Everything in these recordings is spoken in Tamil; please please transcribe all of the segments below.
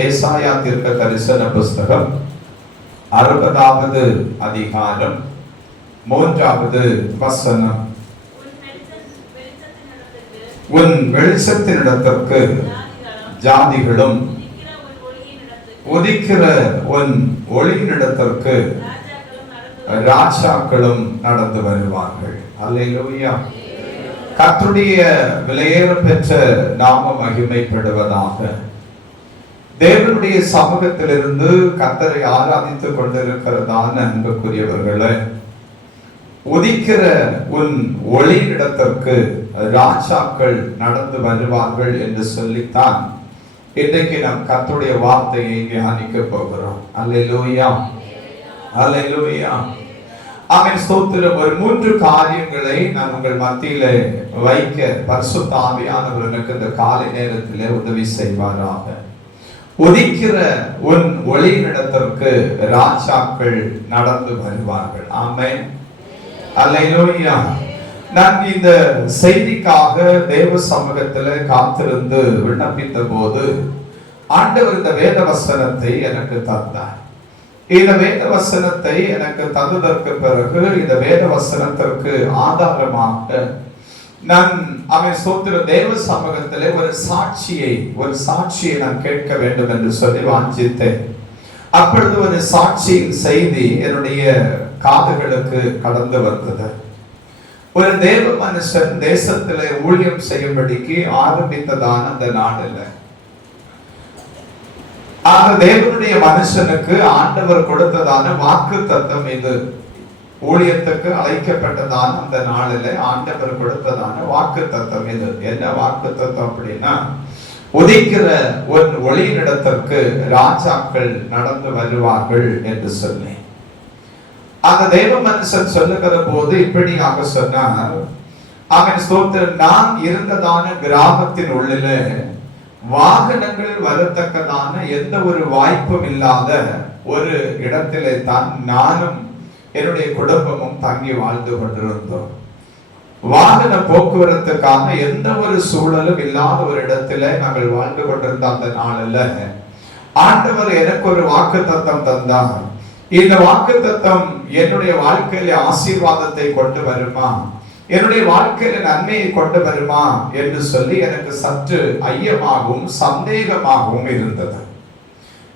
ஏசாயா தீர்க்க தரிசன புஸ்தகம் 60வது அதிகாரம் 3வது வசனம். உன் வெளிச்சத்தினிடத்திற்கு ஜாதிகளும் உதிக்கிற உன் ஒளியினிடத்திற்கு ராஜாக்களும் நடந்து வருவார்கள். அல்லேலூயா. கர்த்தருடைய விலையேற பெற்ற நாம மகிமைப்படுவதாக. தேவனுடைய சமூகத்திலிருந்து கர்த்தரை ஆராதித்துக் கொண்டிருக்கிறதான அன்புக்குரியவர்களே, உதிக்கிற உன் ஒளியிடத்திற்கு ராஜாக்கள் நடந்து வருவார்கள் என்று சொல்லித்தான் இன்றைக்கு நாம் கர்த்தருடைய வார்த்தையை தியானிக்க போகிறோம். அல்லேலூயா, அல்லேலூயா. ஆமென், ஸ்தோத்திரம். ஒரு 3 காரியங்களை நான் உங்கள் மத்தியிலே வைக்க பரிசுத்த ஆவியானவர் எனக்கு இந்த காலை நேரத்திலே உதவி செய்வாராக. உதிக்கிற உன் ஒளியினிடத்திற்கு ராஜாக்கள் நடந்து வருவார்கள். ஆமென், அல்லேலூயா. நான் இந்த செய்திக்காக தேவ சமூகத்தில் காத்திருந்து விண்ணப்பித்த போது ஆண்டவர் இந்த வேத வசனத்தை எனக்கு தந்தார். இந்த வேத வசனத்தை எனக்கு தந்ததற்கு பிறகு இந்த வேத வசனத்திற்கு ஆதாரமாக நான் அவன் சோத்திர தேவ சமூகத்திலே ஒரு சாட்சியை நான் கேட்க வேண்டும் என்று சொல்லி வாஞ்சித்தேன். அப்பொழுது ஒரு சாட்சியின் செய்தி என்னுடைய காதுகளுக்கு கடந்து வந்தது. ஒரு தேவ மனுஷன் தேசத்திலே ஊழியம் செய்யும்படிக்கு ஆரம்பித்ததான அந்த நாளில் அந்த தேவனுடைய மனுஷனுக்கு ஆண்டவர் கொடுத்ததான வாக்கு தத்தம் இது. ஊழியத்துக்கு அழைக்கப்பட்டதான அந்த நாளில் ஆண்டவர் கொடுத்ததான வாக்கு தத்தம் இது. என்ன வாக்கு தத்தம் அப்படின்னா, உதிக்கிற ஒரு ஒளியினிடத்திற்கு ராஜாக்கள் நடந்து வருவார்கள் என்று சொன்னேன். அந்த தேவ மனுஷன் சொல்லுகிற போது இப்படியாக சொன்னார். அவன் ஸ்தோத்திரம், நான் இருந்ததான கிராமத்தின் உள்ளில வாகனங்கள் வரத்தக்கதான எந்த ஒரு வாய்ப்பும் இல்லாத ஒரு இடத்திலே தான் நானும் என்னுடைய குடும்பமும் தங்கி வாழ்ந்து கொண்டிருந்தோம். வாகன போக்குவரத்துக்கான எந்த ஒரு சூழலும் இல்லாத ஒரு இடத்துல நாங்கள் வாழ்ந்து கொண்டிருந்த அந்த நாளில் ஆண்டவர் எனக்கு ஒரு வாக்கு தத்தம் தந்தார். இந்த வாக்கு தத்தம் என்னுடைய வாழ்க்கையில ஆசீர்வாதத்தை கொண்டு வருமா, என்னுடைய வாழ்க்கையில நன்மையை கொண்டு வருமா என்று சொல்லி எனக்கு சற்று ஐயமாகவும் சந்தேகமாகவும் இருந்தது.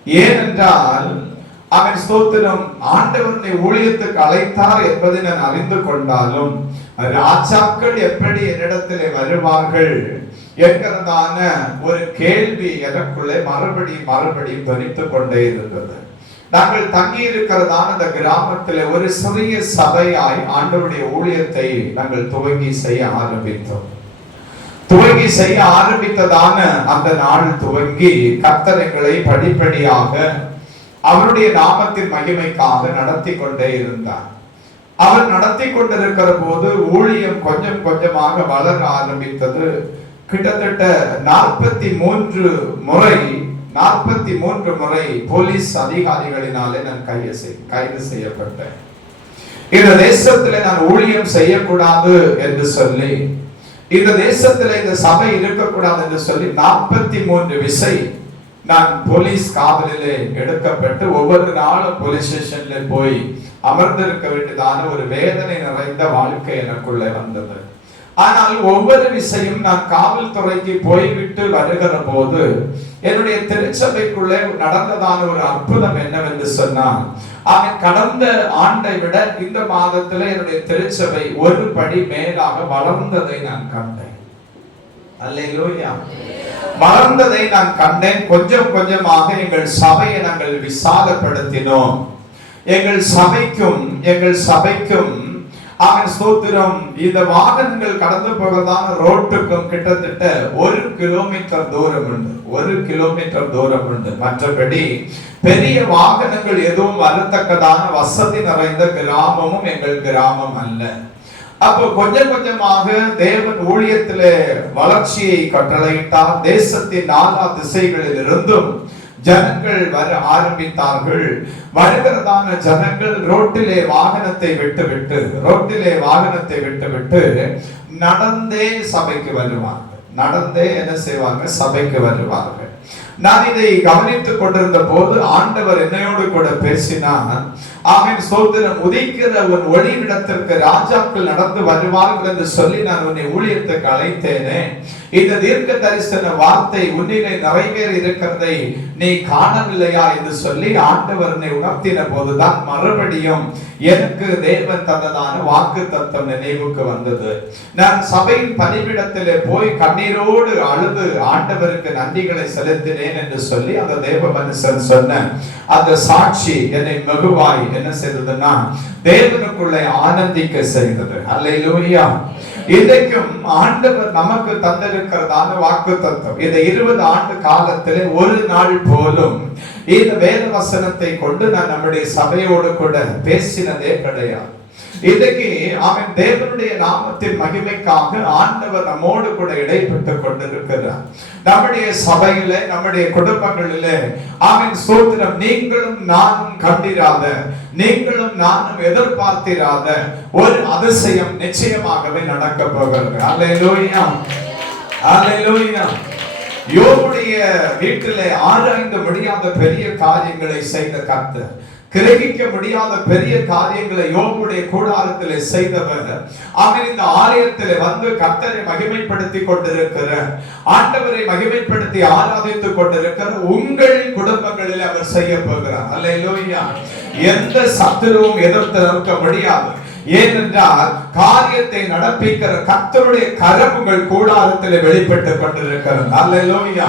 ஏனென்றால் அவன் ஸ்தோத்திரம், ஆண்டவனை ஊழியத்துக்கு அழைத்தார் என்பதை நான் அறிந்து கொண்டாலும் ராஜாக்கள் எப்படி என்னிடத்திலே வருவார்கள் என்கிறதான ஒரு கேள்வி எனக்குள்ளே மறுபடியும் துணித்துக் கொண்டே இருந்தது. நாங்கள் தங்கி இருக்கிறதான அந்த கிராமத்தில் ஒரு சிறிய சபையாய் ஆண்டவருடைய ஊழியத்தை நாங்கள் துவங்கி செய்ய ஆரம்பித்ததான அந்த நாள் துவங்கி கர்த்தர் எங்களை படிப்படியாக அவருடைய நாமத்தின் மகிமைக்காக நடத்தி கொண்டே இருந்தார். அவர் நடத்தி கொண்டிருக்கிற போது ஊழியம் கொஞ்சம் கொஞ்சமாக வளர ஆரம்பித்தது. கிட்டத்தட்ட 43 முறை போலீஸ் அதிகாரிகளினாலே நான் கைது செய்யப்பட்டேன். இந்த தேசத்திலே நான் ஊழியம் செய்யக்கூடாது என்று சொல்லி, இந்த தேசத்திலே இந்த சபை இருக்கக்கூடாது என்று சொல்லி 43 விசை நான் போலீஸ் காவலிலே எடுக்கப்பட்டு ஒவ்வொரு நாளும் போலீஸ் ஸ்டேஷன்ல போய் அமர்ந்திருக்க வேண்டியதான ஒரு வேதனை நிறைந்த வாழ்க்கை எனக்குள்ளே வந்தது. ஆனால் ஒவ்வொரு விஷயம் நான் காவல்துறைக்கு போய்விட்டு வருகிற போது என்னுடைய திருச்சபைக்குள்ளே நடந்ததான ஒரு அற்புதம் என்னவென்று சொன்னால், அவன் கடந்த ஆண்டை விட இந்த மாதத்தில் என்னுடைய திருச்சபை ஒரு படி மேலாக வளர்ந்ததை நான் கண்டேன். அல்லேலூயா. வளர்ந்ததை நான் கண்டேன். கொஞ்சம் கொஞ்சமாக எங்கள் சபையை நாங்கள் விசாலப்படுத்தினோம். எங்கள் சபைக்கும் அவன் ஸ்தோத்திரம், இந்த வாகனங்கள் கடந்து போவதான ரோட்டுக்கும் கிட்டத்தட்ட 1 கிலோமீட்டர் தூரம் உண்டு. மற்றபடி பெரிய வாகனங்கள் எதுவும் வரத்தக்கதான வசதி நிறைந்த கிராமமும் எங்கள் கிராமம் அல்ல. அப்போ கொஞ்சம் கொஞ்சமாக தேவன் ஊழியத்திலே வளர்ச்சியை கட்டளையிட்டார். தேசத்தின் 4 திசைகளில் இருந்தும் ஜனங்கள் வர ஆரம்பித்தார்கள். வருகிறதான ஜனங்கள் ரோட்டிலே வாகனத்தை விட்டுவிட்டு நடந்தே சபைக்கு வருவார்கள். நடந்தே என்ன செய்வாங்க? சபைக்கு வருவார்கள். நான் இதை கவனித்துக் கொண்டிருந்த போது ஆண்டவர் என்னையோடு கூட பேசினார். ஆமென், ஸ்தோத்திரம். உதிக்கிற உன் ஒளியிடத்திற்கு ராஜாக்கள் நடந்து வருவார்கள் என்று சொல்லி நான் உன்னை ஊழியத்துக்கு அழைத்தேனே. இந்த தீர்க்க தரிசன வார்த்தை உன்னிலே நிறைவேறி இருக்கிறதை நீ காணவில்லையா என்று சொல்லி ஆண்டவர் என்னை உணர்த்தின போதுதான் மறுபடியும் எனக்கு தேவன் தந்ததான வாக்கு தத்தம் நினைவுக்கு வந்தது. நான் சபையின் பணிவிடத்திலே போய் கண்ணீரோடு அழுது ஆண்டவருக்கு நன்றிகளை செலுத்தினேன் என்று சொல்லி அந்த தேவ மனுஷன் சொன்ன அந்த சாட்சி என்னை வெகுவாய் என்ன செய்ததுன்னா தேவனுக்குள்ளே ஆனந்திக்க செய்தது. அல்லேலூயா. இன்றைக்கும் ஆண்டவர் நமக்கு தந்திருக்கிறதான வாக்கு தத்துவம், இந்த 20 ஆண்டு காலத்திலே ஒரு நாள் போலும் இந்த வேத வசனத்தை கொண்டு நான் நம்முடைய சபையோடு கூட பேசினதே கிடையாது. இன்றைக்கு அவன் தேவனுடைய நாமத்தின் மகிமைக்காக ஆண்டவர் நம்மோடு கூட இடைப்பட்டுக் கொண்டிருக்கிறார். நம்முடைய சபையிலே, நம்முடைய குடும்பங்களிலே அவன் ஸ்தோத்திரம், நீங்களும் நானும் கண்டிராத, நீங்களும் நானும் எதிர்பார்த்திராத ஒரு அதிசயம் நிச்சயமாகவே நடக்க போகிறது. அல்லேலூயா, அல்லேலூயா. யோபுடைய வீட்டிலே ஆராய்ந்து முடியாத பெரிய காரியங்களை செய்த கர்த்தர், கிரகிக்க முடியாத பெரிய காரியங்களை யோபுடைய கூடாரத்திலே செய்தவர், அவன் இந்த ஆலயத்திலே வந்து கர்த்தரை மகிமைப்படுத்தி கொண்டிருக்கிற, ஆண்டவரை மகிமைப்படுத்தி ஆராதித்துக் கொண்டிருக்கிற உங்கள் குடும்பங்களில் அவர் செய்ய போகிறார். அல்லேலூயா. எந்த சத்துருவும் எதிர்த்து நிற்க முடியாது. ஏனென்றால் காரியத்தை நடப்பிக்கிற கர்த்தருடைய கரம் உங்கள் கூடாரத்தில் வெளிப்பட்டுக் கொண்டிருக்கிறது. அல்லேலூயா.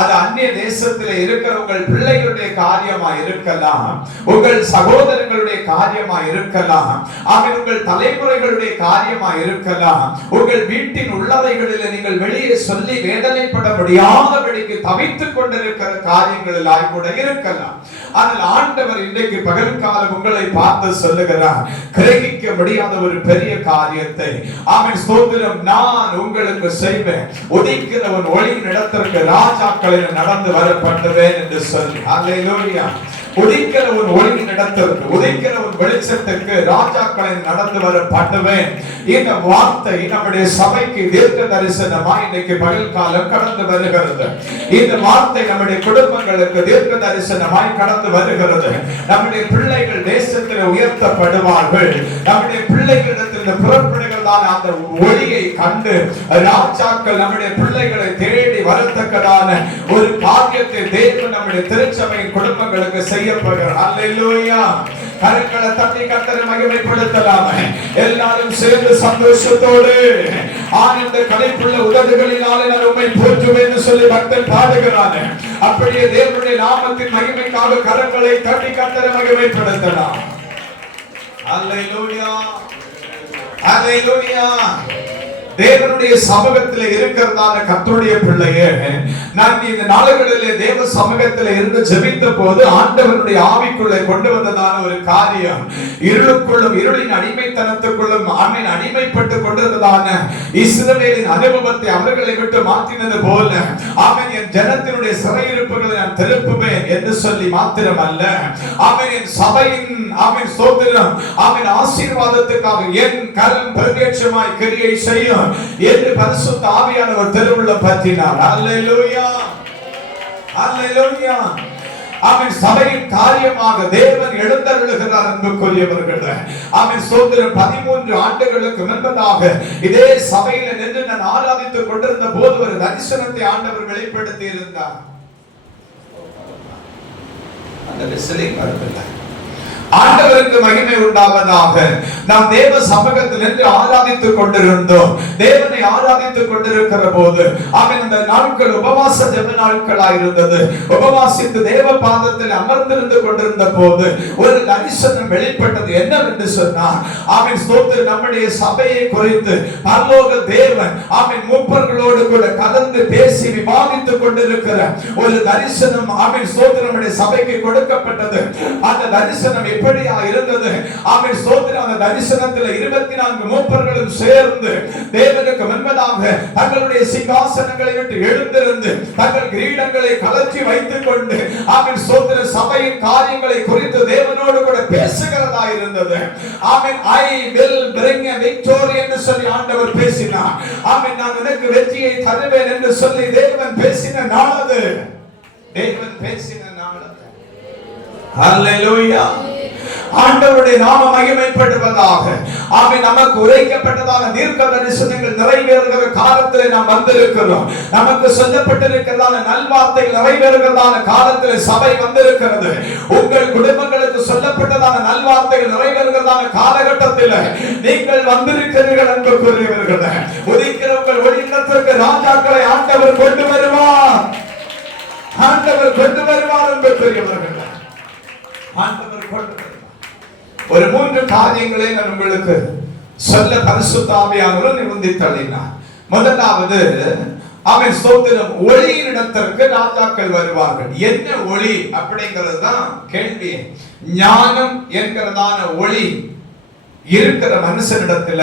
அது அந்நிய தேசத்தில் இருக்கிற உங்கள் பிள்ளைகளுடைய காரியமா இருக்கலாம், உங்கள் சகோதரர்களுடைய காரியமா இருக்கலாம், அவன் உங்கள் தலைமுறைகளுடைய காரியமா இருக்கலாம், உங்கள் வீட்டின் உள்ளவைகளில் நீங்கள் வெளியே சொல்லி வேதனைப்பட முடியாதபடிக்கு தவித்துக் கொண்டிருக்கிற காரியங்களில் கூட இருக்கலாம். ஆனால் ஆண்டவர் இன்றைக்கு பகல் காலம் உங்களை பார்த்து சொல்லுகிறார், கிரகிக்க முடியாத ஒரு பெரிய காரியத்தை ஆமென் ஸ்தோத்திரம் நான் உங்களுக்கு செய்வேன். உதிக்கிறவன் ஒளியின் இடத்திற்கு ராஜாக்களில் நடந்து வரப்பட்டவேன் என்று சொல்லி. அல்லேலூயா. உதிக்கிற ஒரு ஒளியின் இடத்திற்கு, உதிக்கிற ஒரு வெளிச்சத்திற்கு ராஜாக்களில் நடந்து வர பண்ணுவேன். இந்த வார்த்தை நம்முடைய சபைக்கு தீர்க்க தரிசனமாய் இன்னைக்கு பகல் காலம் கடந்து வருகிறது. இந்த வார்த்தை நம்முடைய குடும்பங்களுக்கு தீர்க்க தரிசனமாய் கடந்து வருகிறது. நம்முடைய பிள்ளைகள் தேசத்தில் உயர்த்தப்படுவார்கள். நம்முடைய பிள்ளைகளிடத்தில் புறப்படுகிறதான அந்த ஒளியை கண்டு ராஜாக்கள் நம்முடைய பிள்ளைகளை தேடி வரத்தக்கதான ஒரு காரியத்தை தேவன் நம்முடைய திருச்சபையின் குடும்பங்களுக்கு செய்ய போகிறார். அல்லேலூயா. கரங்களை தட்டி கர்த்தரை மகிமைப்படுத்தலாம். எல்லாரும் சேர்ந்து சந்தோஷத்தோடு ஆனந்த கலைப்புள்ள உதடுகளினாலே நான் உம்மை போற்றுவேன் என்று சொல்லி பக்தன் பாடுகிறார். அப்படியே தேவனுடைய நாமத்தின் மகிமைக்காக கரங்களை தட்டி கர்த்தரை மகிமைப்படுத்தலாம். அல்லேலூயா, அல்லேலூயா. தேவனுடைய சமூகத்தில் இருக்கிறதான கர்த்தருடைய பிள்ளையே, நான் இந்த நாளுகளிலே தேவ சமூகத்தில் இருந்து ஜெபித்த போது ஆண்டவருடைய ஆவிக்குள்ளே கொண்டு வந்ததான ஒரு காரியம், இருளுக்குள்ளும் இருளின் அடிமைத்தனத்துக்குள்ளும் ஆமென் அடிமைப்பட்டு கொண்டிருந்ததான இஸ்ரவேலின் அனுபவத்தை அவர்களை விட்டு மாற்றினது போல ஆமென் என் ஜனத்தினுடைய சிறையிருப்புகளை நான் திருப்புவேன் என்று சொல்லி மாத்திரமல்ல, ஆமென் என் சபையின் ஆமென் ஸ்தோத்திரம் ஆமென் ஆசீர்வாதத்துக்காக என் கரம் பிரத்யட்சமாய் கிரியை செய்யும் என்று பரிசுத்த ஆவியானவர் திருவுள்ளம் பற்றினார். அல்லேலூயா, அல்லேலூயா. ஆமென். சபையின் காரியமாக தேவன் எழுந்தருளுகிறார் அன்புக்குரியவர்களே. ஆமென் ஸ்தோத்திரம். 13 ஆண்டுகளுக்கு முன்பதாக இதே சபையில் நின்று நான் ஆராதித்துக் கொண்டிருந்த போது ஒரு தரிசனத்தை ஆண்டவர் வெளிப்படுத்தி இருந்தார். அந்த விசிலிங் வரவில்லை. ஆண்டவருக்கு மகிமை உண்டாவதாக. நாம் தேவ சமூகத்தில் நின்று ஆராதித்துக் கொண்டிருந்தோம். தேவனை ஆராதித்துக் கொண்டிருக்கிற போது அவன் இந்த நாட்கள் உபவாச ஜெப நாட்களாய் இருந்தது. உபவாசித்து தேவ பாதத்தில் அமர்ந்திருந்து கொண்டிருந்த போது ஒரு தரிசனம் வெளிப்பட்டது. என்னவென்று சொன்னார், அவன் ஸ்தோத்திரம் நம்முடைய சபையை குறித்து பரலோக தேவன் அவன் மூப்பர்களோடு கூட கலந்து பேசி விவாதித்துக் கொண்டிருக்கிற ஒரு தரிசனம் அவன் ஸ்தோத்திரம் நம்முடைய சபைக்கு கொடுக்கப்பட்டது. அந்த தரிசனம் எப்படியா இருந்தது? ஆமென் ஸ்தோத்திரம். அந்த தரிசனத்தில் 24 மூப்பர்களும் சேர்ந்து தேவனுக்கு முன்பதாக தங்களுடைய சிங்காசனங்களை விட்டு எழுந்திருந்து தங்கள் கிரீடங்களை கலற்றி வைத்துக் கொண்டு ஆமென் ஸ்தோத்திரம் சபையின் காரியங்களை குறித்து தேவனோடு கூட பேசுகிறதா இருந்தது. ஆமென். I will bring a victory என்று சொல்லி ஆண்டவர் பேசினார். ஆமென். நான் உனக்கு வெற்றியை தருவேன் என்று சொல்லி தேவன் பேசின நாள் அது. தேவன் பேசின நாள். ஹல்லேலூயா. ஆண்டவருடைய நாம மகிமைப்படுவதாக. ஆமென். நமக்கு உரைக்கப்பட்டதான தீர்க்க தரிசனங்கள் நிறைவேறுகிற காலத்திலே நாம் வந்திருக்கிறோம். நமக்கு சொல்லப்பட்டிருக்கிறதான நல்வார்த்தைகள் நிறைவேறுகிறதான காலத்திலே சபை வந்திருக்கிறது. உங்கள் குடும்பங்களுக்கு சொல்லப்பட்டதான நல்வார்த்தைகள் நிறைவேறுகிறதான காலகட்டத்தில் நீங்கள் வந்திருக்கிறீர்கள் அன்புக்குரியவர்களே. உதிக்கிற உங்கள் ஒளியிடத்திற்கு ராஜாக்களை ஆண்டவர் கொண்டு வருவார். ஆண்டவர் கொண்டு வருவார் அன்புக்குரியவர்களே. ஆண்டவர் கொண்டு வருவார். ஒரு 3 காரியங்களை நான் உங்களுக்கு சொல்ல பரிசுத்த ஆவியானவர் நிர்பந்தித்தள்ளினார். முதலாவது, அவன் ஸ்தோத்திரம், ஒளியின் இடத்திற்கு ராஜாக்கள் வருவார்கள். என்ன ஒளி அப்படிங்கிறது தான் கேள்வி. ஞானம் என்கிறதான ஒளி இருக்கிற மனுஷனிடத்துல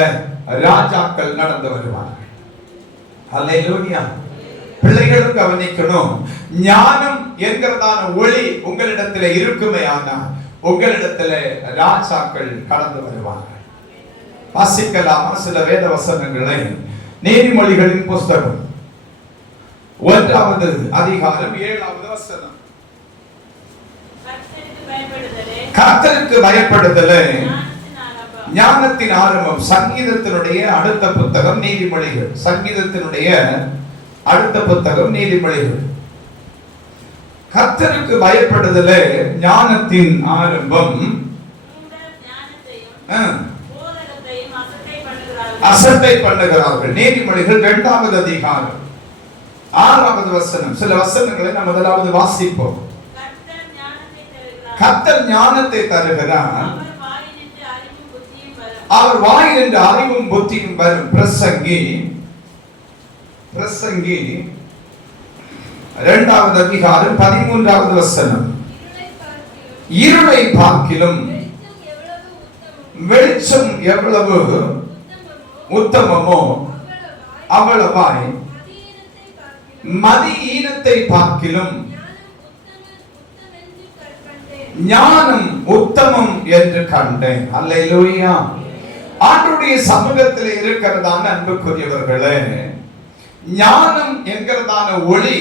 ராஜாக்கள் நடந்து வருவார்கள். அல்லேலூயா. பிள்ளைகளும் கவனிக்கணும். ஞானம் என்கிறதான ஒளி உங்களிடத்துல இருக்குமே, ஆனா உங்களிடத்துல ராஜாக்கள் கடந்து வருவார்கள். வாசிக்கலாமா சில வேத வசனங்களை? நீதிமொழிகளின் புஸ்தகம் 1வது அதிகாரம் 7வது வசனம். கர்த்தருக்கு பயப்படுதலே ஞானத்தின் ஆரம்பம். சங்கீதத்தினுடைய அடுத்த புத்தகம் நீதிமொழிகள். சங்கீதத்தினுடைய அடுத்த புத்தகம் நீதிமொழிகள். கர்த்தருக்கு பயப்படுதலே ஞானத்தின் ஆரம்பம். அசட்டை பண்ணுகிறார்கள். நீதிமொழிகள் 2வது அதிகாரம் 6வது வசனம். சில வசனங்களை நாம் முதலாவது வாசிப்போம். கர்த்தர் ஞானத்தை தருகிறார், அவர் வாயிலிருந்து அறிவும் புத்தியும் வரும். பிரசங்கி 2வது அதிகாரம் 13வது வசனம். இருளை பார்க்கிலும் வெளிச்சம் எவ்வளவு உத்தமமோ அவ்வளவாய் மதியீனத்தை பார்க்கிலும் ஞானம் உத்தமம் என்று கண்டேன். அல்லேலூயா. ஆண்டவருடைய சமூகத்தில் இருக்கிறதான அன்புக்குரியவர்களே, ஞானம் என்கிறதான ஒளி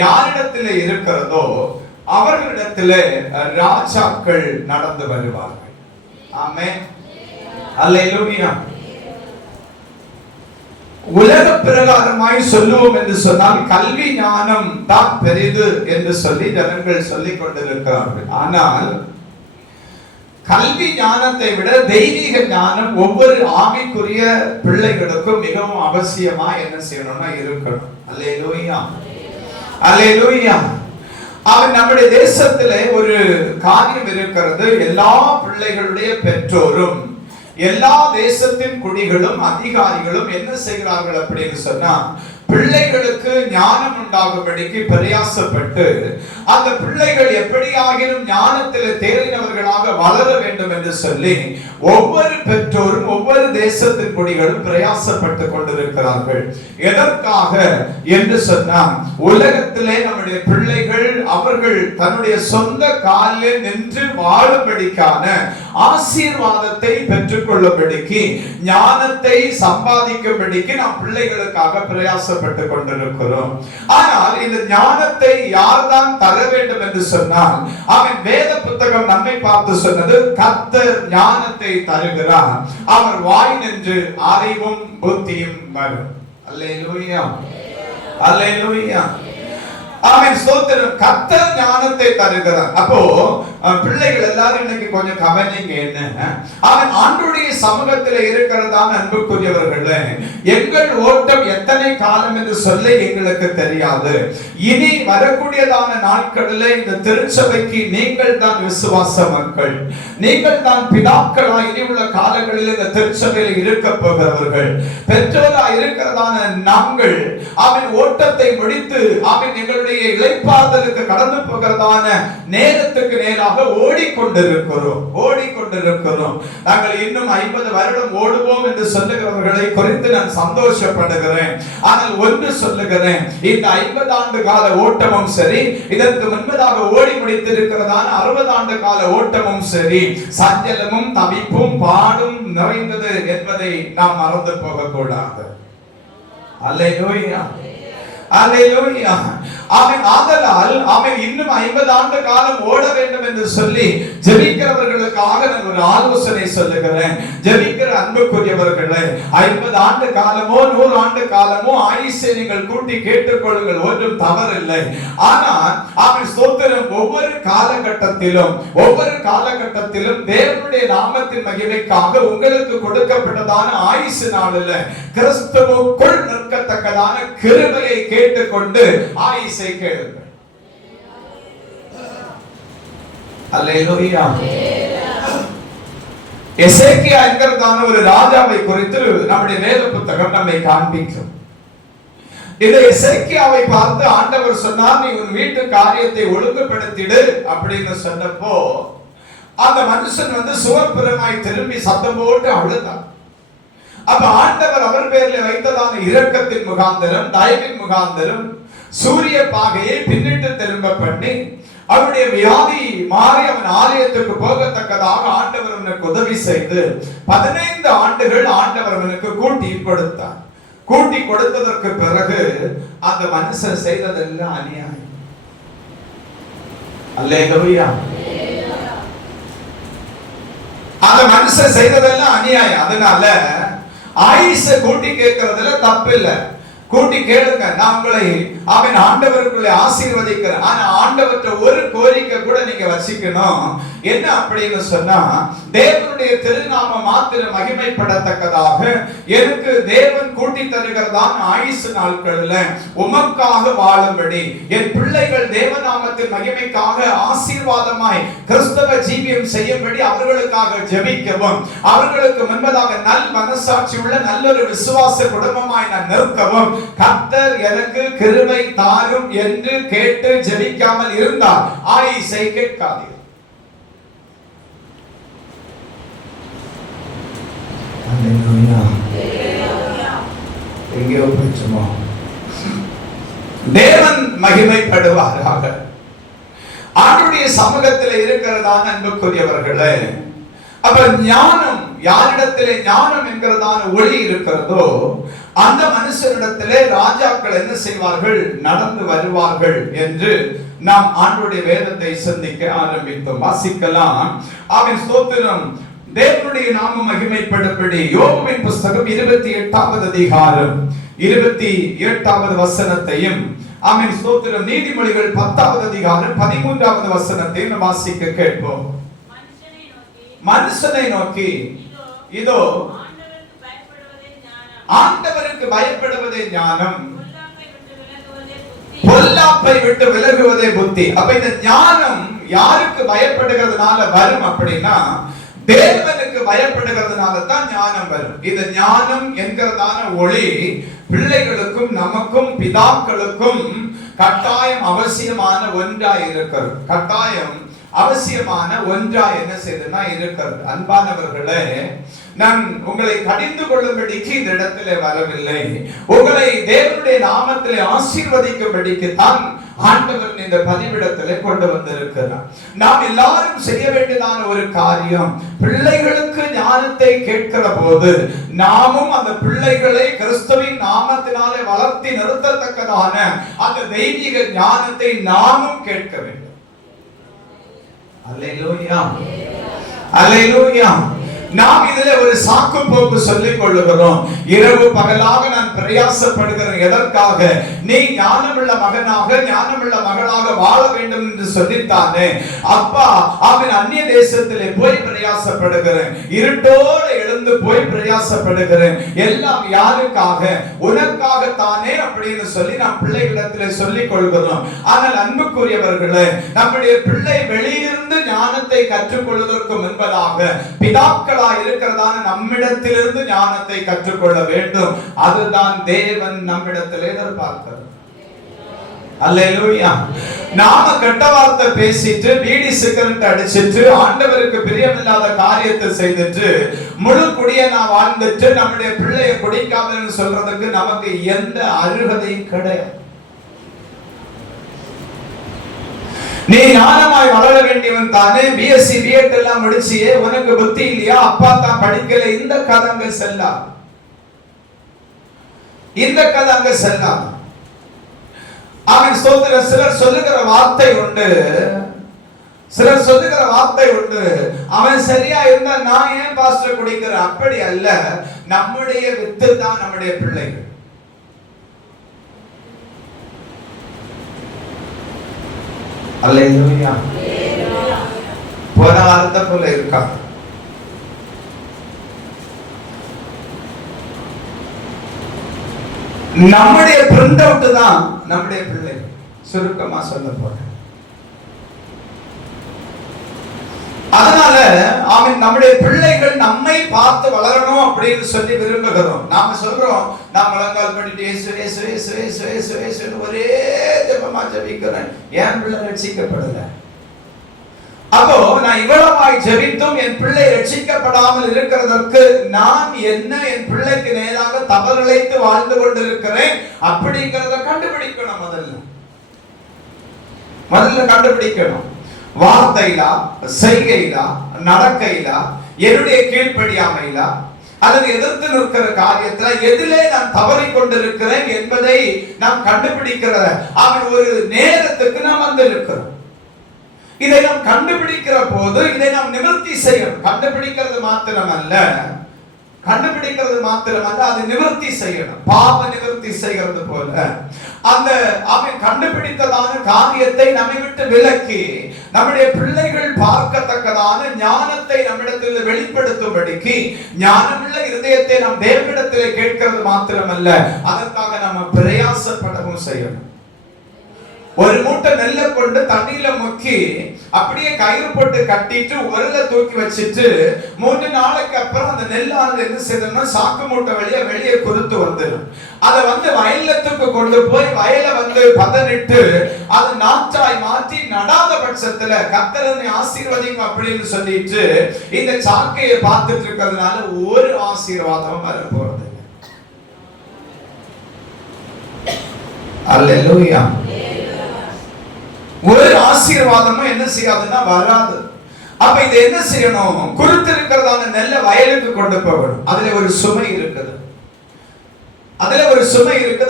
யாரிடத்திலே இருக்கிறதோ அவர்களிடத்திலே ராஜாக்கள் நடந்து வருவார்கள். ஆமென். அல்லேலூயா. உலக பிரகாரமாய் சொல்லுவோம் என்று சொன்னால் கல்வி ஞானம் தான் பெரிது என்று சொல்லி ஜனங்கள் சொல்லிக் கொண்டிருக்கிறார்கள். ஆனால் கல்வி ஞானத்தை விட தெய்வீக ஞானம் ஒவ்வொரு ஆவிக்குரிய பிள்ளைகளுக்கும் மிகவும் அவசியமா என்ன செய்யணும்னா இருக்கணும். அல்லேலூயா. அல்லேலூயா. அவன் நம்முடைய தேசத்திலே ஒரு காரியம் இருக்கிறது. எல்லா பிள்ளைகளுடைய பெற்றோரும் எல்லா தேசத்தின் குடிகளும் அதிகாரிகளும் என்ன செய்கிறார்கள் அப்படின்னு சொன்னா, பிள்ளைகளுக்கு ஞானம் உண்டாகும்படிக்கு பிரயாசப்பட்டு அந்த பிள்ளைகள் எப்படியாகிலும் ஞானத்தில் தேறினவர்களாக வளர வேண்டும் என்று சொல்லி ஒவ்வொரு பெற்றோரும் ஒவ்வொரு தேசத்தின் குடிகளும் பிரயாசப்பட்டு கொண்டிருக்கிறார்கள். எதற்காக என்று சொன்னால், உலகத்திலே நம்முடைய பிள்ளைகள் அவர்கள் தன்னுடைய சொந்த காலில் நின்று வாழும்படிக்கான ஆசீர்வாதத்தை பெற்றுக்கொள்ளும்படிக்கு, ஞானத்தை சம்பாதிக்கும்படிக்கு நாம் பிள்ளைகளுக்காக பிரயாசப்பட்டு கொண்டிருக்கிறோம். ஆனால் இந்த ஞானத்தை யார்தான் தர வேண்டும் என்று சொன்னால், அவன் வேத புத்தகம் நம்மை பார்த்து சொன்னது, கர்த்தர் ஞானத்தை தருகிறார், அவர் வாய் நின்று அறிவும் புத்தியும் வரும். அல்லேலூயா. அல்லேலூயா. ஆமென். ஸ்தோத்திரம். கர்த்தர் ஞானத்தை தருகிறார். அப்போ பிள்ளைகள் எல்லாரும் இன்னைக்கு கொஞ்சம் கவனிங்க. என்ன அவன் ஆண்டவருடைய சமூகத்தில் இருக்கிறதான அன்புக்குரியவர்களே, எங்கள் ஓட்டம் எத்தனை காலம் என்று சொல்ல எங்களுக்கு தெரியாது. இனி வரக்கூடியதான நாட்களில் இந்த திருச்சபைக்கு நீங்கள் தான் விசுவாச மக்கள், நீங்கள் தான் பிதாக்களாய் இனி உள்ள காலங்களில் இந்த திருச்சபையில் இருக்க போகிறவர்கள். பெற்றோராய் இருக்கிறதான நாங்கள் அவன் ஓட்டத்தை முடித்து அவன் எங்களுடைய இளைப்பாறுதலுக்கு கடந்து போகிறதான நேரத்துக்கு நேராக ஓடிக்கொண்டிருக்கிறோம். நாங்கள் இன்னும் 50 வருடம் ஓடுவோம் என்று சொல்லுகிறவர்களை குறித்து நான் சந்தோஷப்படுகிறேன். ஆனால் ஒன்று சொல்லுகிறேன், இந்த 50 ஆண்டு கால ஓட்டமும் சரி, இதற்கு முன்பதாக ஓடி முடித்திருக்கிறதான 60 ஆண்டு கால ஓட்டமும் சரி, சஞ்சலமும் தவிப்பும் பாடும் நிறைந்தது என்பதை நாம் மறந்து போக கூடாது. அல்லேலூயா. அல்லேலூயா. ஆமென். ஆதலால் ஆமென் இன்னும் 50 ஆண்டு காலம் ஓட வேண்டும் என்று சொல்லி ஜெபிக்கிறவர்களுக்காக நான் ஒரு ஆலோசனை சொல்லுகிறேன். ஜெபிக்கிற அன்புக்குரியவர்களே, 50 ஆண்டு காலமோ 100 ஆண்டு காலமோ ஆயுசை நீங்கள் கூட்டி கேட்டுக்கொள்ளுங்கள், ஒன்றும் தவறில்லை. ஆனால் ஆமென் ஸ்தோத்திரம், ஒவ்வொரு காலகட்டத்திலும் தேவனுடைய நாமத்தின் மகிமைக்காக உங்களுக்கு கொடுக்கப்பட்டதான ஆயுசு நாளில் கிறிஸ்துவுக்குள் நிற்கத்தக்கதான கிருபையை கேட்டுக்கொண்டு ஆயுசை கேளுங்கள். அல்லேலூயா. எசேக்கியா என்கிறதான ஒரு ராஜாவை குறித்து நம்முடைய வேத புத்தகம் நம்மை காண்பிக்கும். இந்த எசேக்கியாவை பார்த்து ஆண்டவர் சொன்னார், நீ உன் வீட்டு காரியத்தை ஒழுங்குபடுத்திடு அப்படின்னு சொன்னப்போ அந்த மனுஷன் சுவர்புறமாய் திரும்பி சத்தம் போட்டு அழுதான். அப்ப ஆண்டவர் அவர் பேரில் வைத்ததான இரக்கத்தின் முகாந்தரம், தயவின் முகாந்தரம் சூரிய பாகையை பின்னிட்டு திரும்ப பண்ணி அவருடைய வியாதி மாறி அவன் ஆலயத்துக்கு போகத்தக்கதாக ஆண்டவர் அவனுக்கு உதவி செய்து 15 ஆண்டுகள் ஆண்டவர் அவனுக்கு கூட்டி கொடுத்தார். கூட்டி கொடுத்ததற்கு பிறகு அந்த மனுஷன் செய்ததெல்லாம் அநியாயம். அல்லேலூயா. அந்த மனுஷன் செய்ததெல்லாம் அநியாயம். அதனால ஆயுசை கூட்டி கேட்கறதுல தப்பு இல்லை, கூட்டி கேளுங்க. நான் உங்களை அவன் ஆண்டவருக்குள்ளே ஆசீர்வதிக்கிறேன். ஆனா ஆண்டவர்கிட்ட ஒரு கோரிக்கை கூட நீங்க வச்சுக்கணும். என்ன அப்படின்னு சொன்னா, தேவனுடைய திருநாம மாத்திரம் மகிமைப்படத்தக்கதாக எனக்கு தேவன் கூட்டி தருகிறதான ஆயுசு நாட்கள்ல உமக்காக வாழும்படி என் பிள்ளைகள் தேவநாமத்தின் மகிமைக்காக ஆசீர்வாதமாய் கிறிஸ்தவ ஜீவியம் செய்யும்படி அவர்களுக்காக ஜெபிக்கவும், அவர்களுக்கு முன்பதாக நல் மனசாட்சி உள்ள நல்லொரு விசுவாச குடும்பமாய் நான் நிற்கவும் கர்த்தர் எனக்கு கிருபை தாரும் என்று கேட்டு ஜெபிக்காமல் இருந்தால் ஆயுசை கேட்காதீர்கள். எங்கேயோ போச்சுமோ. தேவன் மகிமைப்படுவாராக. ஆண்டுடைய சமூகத்தில் இருக்கிறதான அன்புக்குரியவர்களே, அப்ப ஞானம் யாரிடத்திலே ஞானம் என்கிறதான ஒளி இருக்கிறதோ அந்த மனுஷனிடத்திலே ராஜாக்கள் என்ன செய்வார்கள், நடந்து வருவார்கள் என்று நாம் ஆண்டுடைய வேதத்தை சிந்திக்க ஆரம்பித்தோம். வாசிக்கலாம். அவன் ஸ்தோத்திரம். தேவனுடைய நாமம் மகிமைப்படும்படி யோபுவின் புஸ்தகம் 28வது அதிகாரம் 28வது வசனத்தையும், ஆமென் ஸ்தோத்திரம், நீதிமொழிகள் 10வது அதிகாரம் 13வது வசனத்தையும் வாசிக்க கேட்போம். மனுஷனை நோக்கி இதோ ஆண்டவருக்கு பயப்படுவதே ஞானம், பொல்லாப்பை விட்டு விலகுவதே புத்தி. அப்ப இந்த ஞானம் யாருக்கு பயப்படுகிறதுனால வரும் அப்படின்னா, தேவனுக்கு பயப்படுகிறதுனால தான் ஞானம் வரும். இந்த ஞானம் என்கிறதான ஒளி பிள்ளைகளுக்கும் நமக்கும் பிதாக்களுக்கும் கட்டாயம் அவசியமான ஒன்றாய் இருக்கிறது. கட்டாயம் அவசியமான ஒன்றா என்ன செய்தனா இருக்கிறது. அன்பானவர்களே, நான் உங்களை கடிந்து கொள்ளும்படிக்கு இந்த இடத்திலே வரவில்லை, உங்களை தேவனுடைய நாமத்திலே ஆசீர்வதிக்கும்படிக்கு தான் ஆண்டவர் இந்த பதிவிடத்திலே கொண்டு வந்திருக்கிறார். நாம் எல்லாரும் செய்ய வேண்டியதான ஒரு காரியம், பிள்ளைகளுக்கு ஞானத்தை கேட்கிற போது நாமும் அந்த பிள்ளைகளை கிறிஸ்துவின் நாமத்தினாலே வளர்த்தி நிறுத்தத்தக்கதான அந்த தெய்வீக ஞானத்தை நாமும் கேட்க வேண்டும். அல்லேலூயா, அல்லேலூயா. நாம் இதிலே ஒரு சாக்கு போக்கு சொல்லிக் கொள்ளுகிறோம். இரவு பகலாக நான் பிரயாசப்படுகிறேன். எதற்காக? நீ ஞானமுள்ள மகனாக ஞானமுள்ள மகளாக வாழ வேண்டும் என்று சொல்லித்தானே அப்பா அவன் அந்நிய தேசத்திலே போய் பிரயாசப்படுகிறேன், இருட்டோடு எழுந்து போய் பிரயாசப்படுகிறேன். எல்லாம் யாருக்காக? உனக்காகத்தானே அப்படின்னு சொல்லி நாம் பிள்ளைகளிடத்திலே சொல்லிக் கொள்கிறோம். ஆனால் அன்புக்குரியவர்களே, நம்முடைய பிள்ளை வெளியிலிருந்து ஞானத்தை கற்றுக்கொள்வதற்கு முன்பதாக பிதாக்கள் இருக்கிறதான நம்மிடத்திலிருந்து ஞானத்தை கற்றுக்கொள்ள வேண்டும். அதுதான் தேவன் நம்மிடத்தில் எதிர்பார்க்கிறார். அல்லேலூயா. நாம கெட்ட வார்த்தை பேசிட்டு பீடி சிகரெட் அடிச்சிட்டு ஆண்டவருக்கு பிரியமில்லாத காரியத்தை செய்துட்டு முழு குடியனா வாழ்ந்துட்டு நம்முடைய பிள்ளையை குடிக்காதன்னு சொல்றதுக்கு நமக்கு எந்த அருகதையும் கிடையாது. நீ ஞானமாய் வளர வேண்டியவன் தானே, பிஎஸ்சி பிஎட் எல்லாம் முடிச்சியே, உனக்கு புத்தி இல்லையா, அப்பா தான் படிக்கல, இந்த கதை அங்க செல்லாது, இந்த கதை அங்க செல்லாது. அவன் ஸ்தோத்திரம். சிலர் சொல்லுகிற வார்த்தை உண்டு, சிலர் சொல்லுகிற வார்த்தை உண்டு, அவன் சரியா இருந்தா நான் ஏன் பாஸ்டர் குடிக்கிறேன். அப்படி அல்ல, நம்முடைய வித்து தான் நம்முடைய பிள்ளைகள். அல்லேலூயா. போன வார்த்தை போல இருக்கா? நம்முடைய பிரிண்ட் அவுட் தான் நம்முடைய பிள்ளை. சுருக்கமா சொல்ல போறேன். அதனால அவன் நம்முடைய பிள்ளைகள் நம்மை பார்த்து வளரணும் அப்படின்னு சொல்லி விரும்புகிறோம். நாம சொல்றோம், நான் முழங்கால் பண்ணிட்டு இயேசுவே இயேசுவே இயேசுவே இயேசுவே இயேசுவே இயேசுன்னு ஒரே ஜெபமா ஜெபிக்கிறேன். என் பிள்ளை ரட்சிக்கப்படல. அப்போ நான் இவ்வளவாய் ஜெபித்தும் என் பிள்ளை ரட்சிக்கப்படாமல் இருக்கிறதற்கு நான் என்ன என் பிள்ளைக்கு நேராக தவறிழைத்து வாழ்ந்து கொண்டிருக்கிறேன் அப்படிங்கிறத கண்டுபிடிக்கணும். முதல்ல கண்டுபிடிக்கணும். வார்த்தையிலா, செய்கையிலா, நடக்கையிலா, என்னுடைய கீழ்ப்படியாமையிலா, அல்லது எதிர்த்து நிற்கிற காரியத்துல எதிலே நான் தவறி கொண்டிருக்கிறேன் என்பதை நாம் கண்டுபிடிக்கிற அவன் ஒரு நேரத்துக்கு நாம் வந்திருக்கிறோம். இதை நாம் கண்டுபிடிக்கிற போது இதை நாம் நிவர்த்தி செய்யணும். கண்டுபிடிக்கிறது மாத்திரமல்ல, அதை நிவர்த்தி செய்யணும். பாவ நிவர்த்தி செய்கிறது போல அந்த அவன் கண்டுபிடித்ததான காரியத்தை நம்மை விட்டு விலக்கி நம்முடைய பிள்ளைகள் பார்க்கத்தக்கதான ஞானத்தை நம்மிடத்தில் வெளிப்படுத்தும்படிக்கு ஞானமுள்ள இருதயத்தை நாம் தேவனிடத்தில் கேட்கிறது மாத்திரமல்ல, அதற்காக நம்ம பிரயாசப்படவும் செய்யணும். ஒரு மூட்டை நெல்லை கொண்டு தண்ணியில முக்கி அப்படியே கயிறு போட்டு கட்டிட்டு உரல தூக்கி வச்சிட்டு 3 நாளைக்கு அப்புறம் அந்த நெல்லானது என்ன செய்யணும்னா சாக்கு மூட்டை வழியா வெளியே குறுத்து வந்துடும். அதை வயலத்துக்கு கொண்டு போய் வயலை பதனிட்டு அது நாற்றாய் மாற்றி நடாத பட்சத்துல கர்த்தரை ஆசீர்வதிங்க அப்படின்னு சொல்லிட்டு இந்த சாக்கையை பார்த்துட்டு இருக்கிறதுனால ஒரு ஆசீர்வாதமும் வர போறது. அல்லேலூயா. ஒரு ஆசீர்வாதமும் என்ன செய்யாதுன்னா வராது. அப்ப இது என்ன செய்யணும்? குறுத்து இருக்கிறதான நெல்லை வயலுக்கு கொண்டு போகணும். அதுல ஒரு சுமை இருக்குது,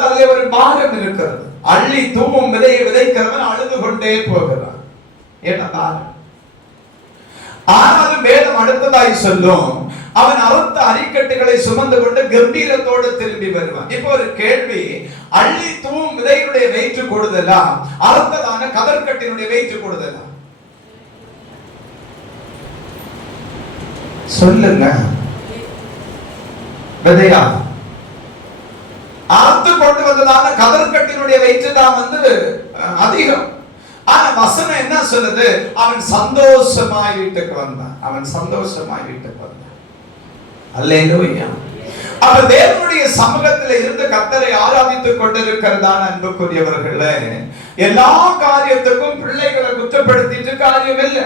அதுல ஒரு பாரம் இருக்கிறது. அள்ளி தூவும் விதையை விதைக்கிறவன் அழுது கொண்டே போகிறான். ஏன்னா ஆனாலும் வேதம் அடுத்ததாய் சொல்லும், அவன் அறுத்த அரிக்கட்டுகளை சுமந்து கொண்டு கம்பீரத்தோடு திரும்பி வருவான். இப்போ ஒரு கேள்வி, அள்ளி தூவும் விதையுடைய வெயிட்டு கூடுதலா, அறுத்ததான கதர்கட்டினுடைய வெயிட்டு கூடுதலா? சொல்லுங்க. விதையா? அறுத்து கொண்டு வந்ததான கதர்கட்டினுடைய வெயிட்டு தான் அதிகம். ஆனா வசனம் என்ன சொல்லுது? அவன் சந்தோஷமாய் வீட்டுக்கு வந்தான். அல்லேலூயா. அப்ப தேவனுடைய சமூகத்தில் இருந்து கர்த்தரை ஆராதித்துக் கொண்டிருக்கிறதான அன்புக்குரியவர்களே, எல்லா காரியத்துக்கும் பிள்ளைகளை குற்றப்படுத்திட்டு காரியம் இல்லை.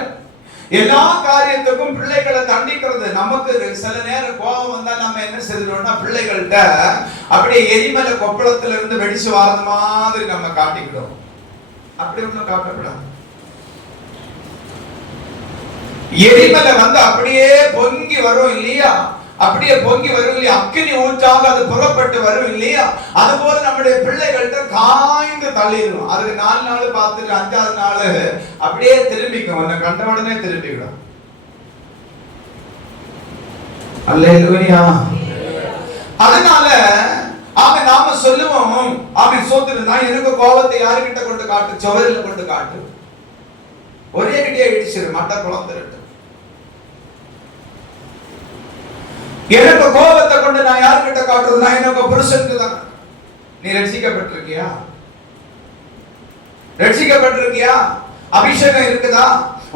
எல்லா காரியத்துக்கும் பிள்ளைகளை தண்டிக்கிறது. நமக்கு சில நேரம் கோபம் வந்தா நம்ம என்ன செய்யணும்னா பிள்ளைகள்கிட்ட அப்படியே எரிமலை கொப்பளத்துல இருந்து வெடிச்சு வாரது மாதிரி நம்ம காட்டிக்கிடும். அப்படி ஒண்ணும் காட்டப்படாது. எரிமலை அப்படியே பொங்கி வரும் இல்லையா? அப்படியே பொங்கி வரும் இல்லையா? அக்கினி ஊற்றாக அது புறப்பட்டு வரும் இல்லையா? அதுபோல நம்முடைய பிள்ளைகள்கிட்ட காய்ந்து தள்ளிடும். அதுக்கு 4 நாள் பார்த்துட்டு 5ஆவது நாள் அப்படியே திரும்பிக்கும். உன்னை கண்ட உடனே திரும்பிவிடும். அல்லேலூயா. அதனால அவன் நாம சொல்லுவோம், அவன் சோத்துனா எனக்கு கோபத்தை யாருக்கிட்ட கொண்டு காட்டு? சுவரில் கொண்டு காட்டு. ஒரே கிட்டே இடிச்சிரு, மட்ட குழந்தை. எனக்கு கோபத்தை கொண்டு நான் யாருக்கிட்ட காட்டுறது? நான் எனக்கு புருஷனுக்கு தான். நீ ரட்சிக்கப்பட்டிருக்கியா? அபிஷேகம் இருக்குதா?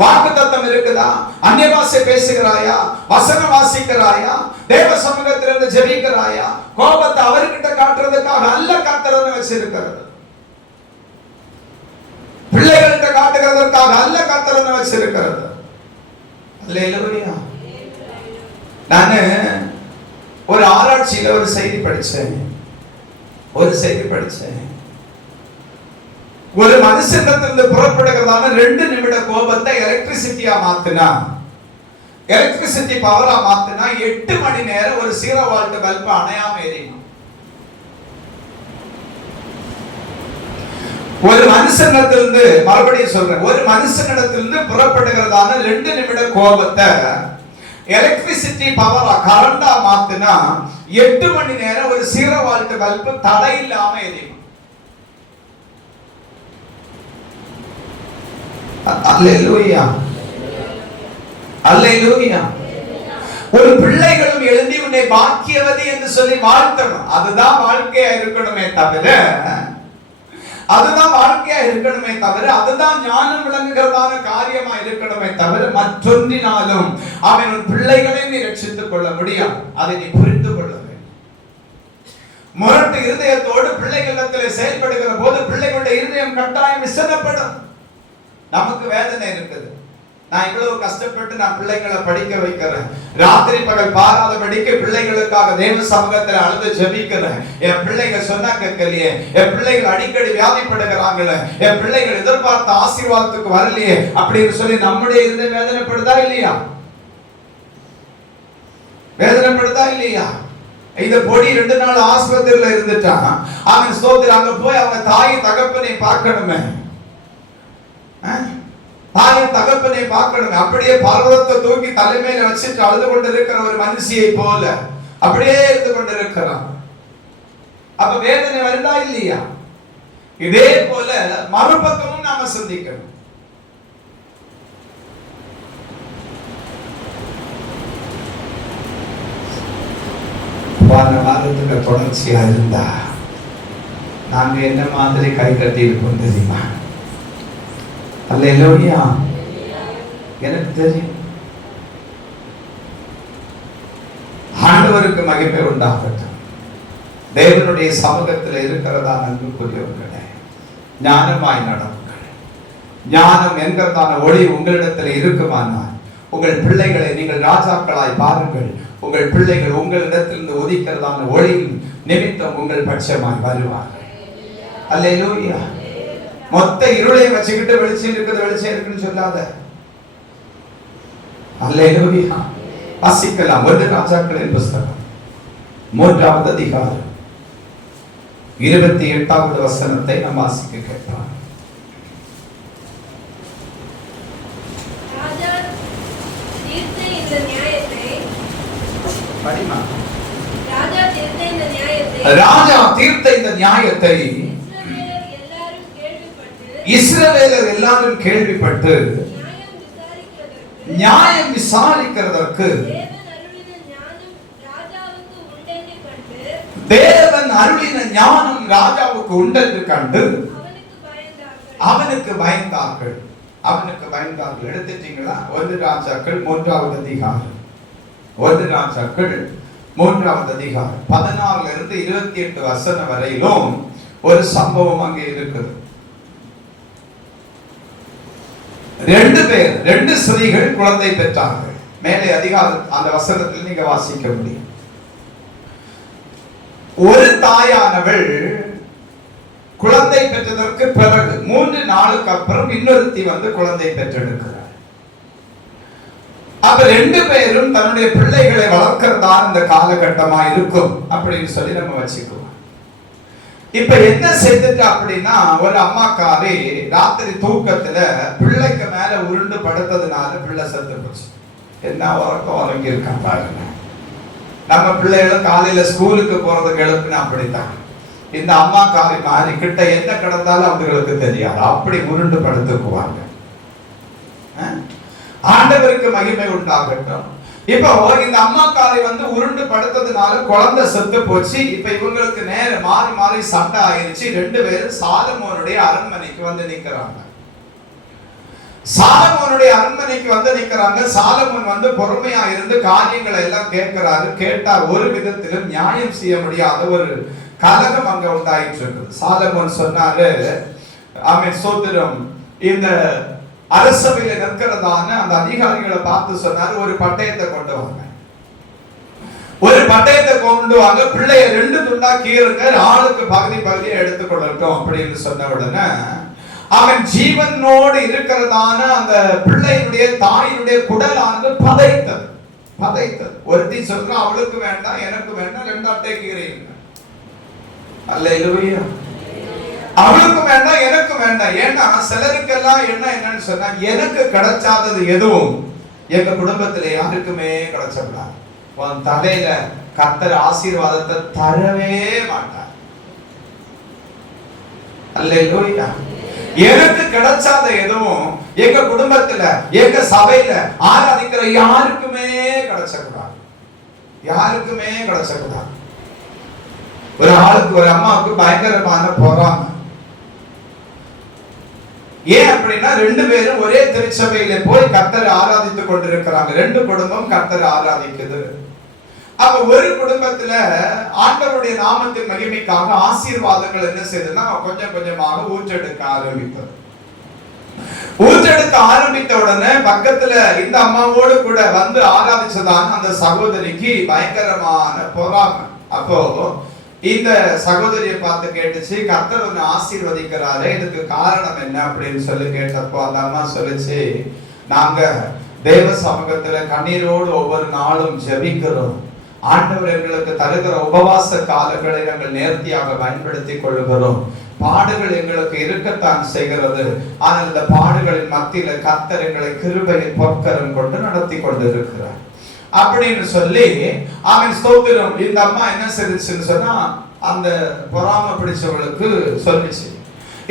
வாக்குத்தத்தம் இருக்குதா? அந்நிய பாஷை பேசுகிறாயா? வசனம் வாசிக்கிறாயா? தேவ சமூகத்திலிருந்து ஜெபிக்கிறாயா? கோபத்தை அவர்கிட்ட காட்டுறதுக்காக அல்ல கர்த்தர் வச்சிருக்கிறது. பிள்ளைகள்கிட்ட காட்டுகிறதற்காக அல்ல கர்த்தர் வச்சிருக்கிறது. அல்லேலூயா. நான் ஒரு ஆராய்ச்சியில ஒரு செய்தி படிச்சேன். ஒரு மனுஷனிடத்திலிருந்து புறப்படுகிறதான 2 நிமிட கோபத்தை எலக்ட்ரிசிட்டியா மாத்தினா, எலக்ட்ரிசிட்டி பவரா மாத்தினா 8 மணி நேரம் ஒரு 0 வோல்ட் பல்பு அணையாம எரியும். ஒரு மனுஷனிடத்திலிருந்து, மறுபடியும் சொல்றேன், ஒரு மனுஷனிடத்திலிருந்து புறப்படுகிறதான 2 நிமிட கோபத்தை எலக்ட்ரிசிட்டி பவரா கரண்டா மாத்தினா 8 மணி நேரம் ஒரு 0 வோல்ட் பல்பு தடை இல்லாம எரியும். அல்லேலூயா, அல்லேலூயா. ஒரு பிள்ளைகளும் எழுதி உன்னை பாக்கியவதி என்று சொல்லி வாழ்த்தணும். அதுதான் வாழ்க்கையா இருக்கணுமே தவிர, அதுதான் வாழ்க்கையா இருக்கணுமே தவிர, அதுதான் ஞானம் விளங்குகிறதான காரியமா இருக்கணுமே தவிர, மற்றொன்றினாலும் அவன் பிள்ளைகளை நீ ரட்சித்துக் கொள்ள முடியாது. அதை நீ புரிந்து கொள்ள வேண்டும். முரட்டு இருதயத்தோடு பிள்ளைகளிடத்தில் செயல்படுகிற போது பிள்ளைகளுடைய இருதயம் கட்டாயம் விசனப்படும். நமக்கு வேதனை இருக்குது. நான் இவ்வளவு கஷ்டப்பட்டு நான் பிள்ளைகளை படிக்க வைக்கிறேன், ராத்திரி பகல் பாராதபடிக்கு பிள்ளைகளுக்காக தேவ சமூகத்தில் அழுது ஜெபிக்கிறேன். என் பிள்ளைங்க சொன்னா கேட்கலையே, என் பிள்ளைகள் அடிக்கடி வியாதிப்படுகிறாங்களே, என் பிள்ளைகள் எதிர்பார்த்த ஆசீர்வாதத்துக்கு வரலையே அப்படின்னு சொல்லி நம்முடைய இருதயம் வேதனைப்படுதா இல்லையா? வேதனைப்படுதா இல்லையா? இந்த பொடி 2 நாள் ஆஸ்பத்திரியில இருந்துட்டான், அவன் ஸ்தோத்திரம் அங்க போய் அவங்க தாய் தகப்பனை பார்க்கணுமே, தாயின் தகப்பனை பார்க்கணும். அப்படியே பர்வதத்தை தூக்கி தலைமையில வச்சுட்டு அழுது கொண்டு இருக்கிற ஒரு மனுஷியை போல அப்படியே இருந்து கொண்டு இருக்கிறான். அப்ப வேதனை வருதா இல்லையா? இதே போல மறுபக்கமும் நாம சிந்திக்கணும். வாரத்துக்கு தொடர்ச்சியா இருந்தா நாங்க என்ன மாதிரி கை கட்டி இருப்போம் தெரியுமா? அல்லேலூயா. எனக்கு தெரியும். ஆண்டவருக்கு மகிமை உண்டாகட்டும். தேவனுடைய சமூகத்தில் இருக்கிறதா அன்புக்குரியவர்களே, ஞானமாய் நடவுங்கள். ஞானம் என்கிறதான ஒளி உங்களிடத்தில் இருக்குமானால் உங்கள் பிள்ளைகளை நீங்கள் ராஜாக்களாய் பாருங்கள். உங்கள் பிள்ளைகள் உங்களிடத்திலிருந்து ஒதுக்கிறதான ஒளியின் நிமித்தம் உங்கள் பட்சமாய் வருவார்கள். அல்லேலூயா. மொத்த இருளை வச்சுக்கிட்டு வெளிச்சம் இருக்குது வெளிச்சம் இருக்குன்னு சொல்லாத. அல்லேலூயா. வாசிக்கலாம். 1 ராஜாக்களின் புஸ்தகம் 3வது அதிகாரம் 28வது வசனத்தை நாம் வாசிக்க கேட்போம். ராஜா தீர்த்த இந்த நியாயத்தை இஸ்ரவேலர் எல்லாரும் கேள்விப்பட்டு நியாயம் விசாரிக்கிறதற்கு தேவன் அருளின ஞானம் ராஜாவுக்கு உண்டென்று கண்டு அவனுக்கு பயந்தார்கள். அவனுக்கு பயந்தார்கள். எடுத்துட்டீங்களா? 1 ராஜாக்கள் 3வது அதிகாரம். 1 ராஜாக்கள் 3வது அதிகாரம் 16 இருந்து 28 வசனம் வரையிலும் ஒரு சம்பவம் அங்கே இருக்குது. 2 ஸ்திரீகள் குழந்தை பெற்றார்கள். மேலே அதிகாரம் அந்த வசனத்தில் நீங்க வாசிக்க முடியும். ஒரு தாயானவள் குழந்தை பெற்றதற்கு பிறகு 3 நாளுக்கு அப்புறம் இன்னொருத்தி வந்து குழந்தை பெற்றெடுக்கிறார். அப்ப 2 பேரும் தன்னுடைய பிள்ளைகளை வளர்க்கிறதா இந்த காலகட்டமா இருக்கும் அப்படின்னு சொல்லி நம்ம வச்சுக்குவோம். இப்ப என்ன செய்துட்டு அப்படின்னா, ஒரு அம்மாக்காரி ராத்திரி தூக்கத்துல பிள்ளைக்கு மேல உருண்டு படுத்ததுனால பிள்ளை செத்து போச்சு. என்ன வரைக்கும் உறங்கி இருக்கான் பாருங்க. நம்ம பிள்ளைகளும் காலையில ஸ்கூலுக்கு போறதுக்கு எழுப்புனா அப்படித்தான். இந்த அம்மாக்காரி மாதிரி கிட்ட என்ன கிடந்தாலும் அவங்களுக்கு தெரியாது, அப்படி உருண்டு படுத்துக்குவாங்க. ஆண்டவருக்கு மகிமை உண்டாகட்டும். இப்போ இந்த அம்மாக்காரி வந்து உருண்டு படுத்ததுனால குழந்தை செத்து போச்சு. இப்ப இவங்களுக்கு நேர மாறி மாறி சண்டை ஆயிடுச்சு. 2 பேரும் சாலமோனுடைய அரண்மனைக்கு வந்து நிக்கிறாங்க. சாலமோனுடைய அரண்மனைக்கு வந்து நிக்கிறாங்க. சாலமோன் வந்து பொறுமையா இருந்து காரியங்களை எல்லாம் கேட்கிறாரு. கேட்டா ஒரு விதத்திலும் நியாயம் செய்ய முடியாத ஒரு கலகம் அங்க உண்டாயிட்டு இருக்குது. சாலமோன் சொன்னாரு, ஆமென் ஸ்தோத்திரம், இந்த அரசவையில நிற்கிறதான அந்த அதிகாரிகளை பார்த்து சொன்னாரு, ஒரு பட்டயத்தை கொண்டு வாங்க, ஒரு பட்டயத்தை கொண்டு வாங்க, பிள்ளைய 2 துண்டா கீறுங்க, ஆளுக்கு பகுதி பகுதியை எடுத்துக்கொள்ளட்டும் அப்படின்னு சொன்ன உடனே அவன் ஜீவனோடு இருக்கிறதான அந்த பிள்ளையினுடைய தாயினுடைய குடலானது பதைத்தது. ஒருத்தி சொல்றா, அவளுக்கு வேண்டாம் எனக்கு வேண்டாம், 2 அட்டை கீரைங்க. அல்லேலூயா. அவளுக்கும் வேண்டாம் எனக்கும் வேண்டாம். ஏன்னா சிலருக்கெல்லாம் என்னன்னு சொன்னா, எனக்கு கிடைச்சாதது எதுவும் எங்க குடும்பத்துல யாருக்குமே கிடைச்சக்கூடாது. உன் தலையில கர்த்தர் ஆசீர்வாதத்தை தரவே மாட்டார். அல்லேலூயா. எனக்கு கிடைச்சாத எதுவும் எங்க குடும்பத்துல எங்க சபையில ஆராதிக்கிற யாருக்குமே கிடைச்சக்கூடாது. யாருக்குமே கிடைச்சக்கூடாது. ஒரு ஆளுக்கு, ஒரு அம்மாவுக்கு பயங்கரமான பொறாமை. ஏன் அப்படின்னா, ரெண்டு பேரும் ஒரே திருச்சபையில போய் கர்த்தரை ஆராதித்துக் கொண்டிருக்கிறாங்க. ரெண்டு குடும்பம் கர்த்தரை ஆராதிக்குது. அப்ப ஒரு குடும்பத்துல ஆண்டவருடைய நாமத்தின் மகிமைக்காக ஆசீர்வாதங்கள் என்ன செய்யுதுன்னா கொஞ்சம் கொஞ்சமாக ஊற்றெடுக்க ஆரம்பித்தது. ஊற்றெடுக்க ஆரம்பித்த உடனே பக்கத்துல இந்த அம்மாவோடு கூட வந்து ஆராதிச்சதான அந்த சகோதரிக்கு பயங்கரமான பொறாமை. அப்போ இந்த சகோதரியை பார்த்து கேட்டுச்சு, கர்த்தர் ஒன்னு ஆசீர்வதிக்கிறாரு, இதுக்கு காரணம் என்ன அப்படின்னு சொல்லி கேட்டப்போ அந்த அம்மா சொல்லிச்சு, நாங்க தேவ சமூகத்துல கண்ணீரோடு ஒவ்வொரு நாளும் ஜெபிக்கிறோம். ஆண்டவர் எங்களுக்கு தருகிற உபவாச காலங்களை நாங்கள் நேர்த்தியாக பயன்படுத்தி கொள்கிறோம். பாடுகள் எங்களுக்கு இருக்கத்தான் செய்கிறது, ஆனால் இந்த பாடுகளின் மத்தியில கர்த்தர் எங்களை கிருபையின் பொற்கரம் கொண்டு நடத்தி கொண்டிருக்கிறார் அப்படின்னு சொல்லி அவன் ஸ்தோத்திரம். இந்த அம்மா என்ன செய்துச்சுன்னு சொன்னா, அந்த பொறாமை பிடிச்சவளுக்கு சொல்லிச்சு.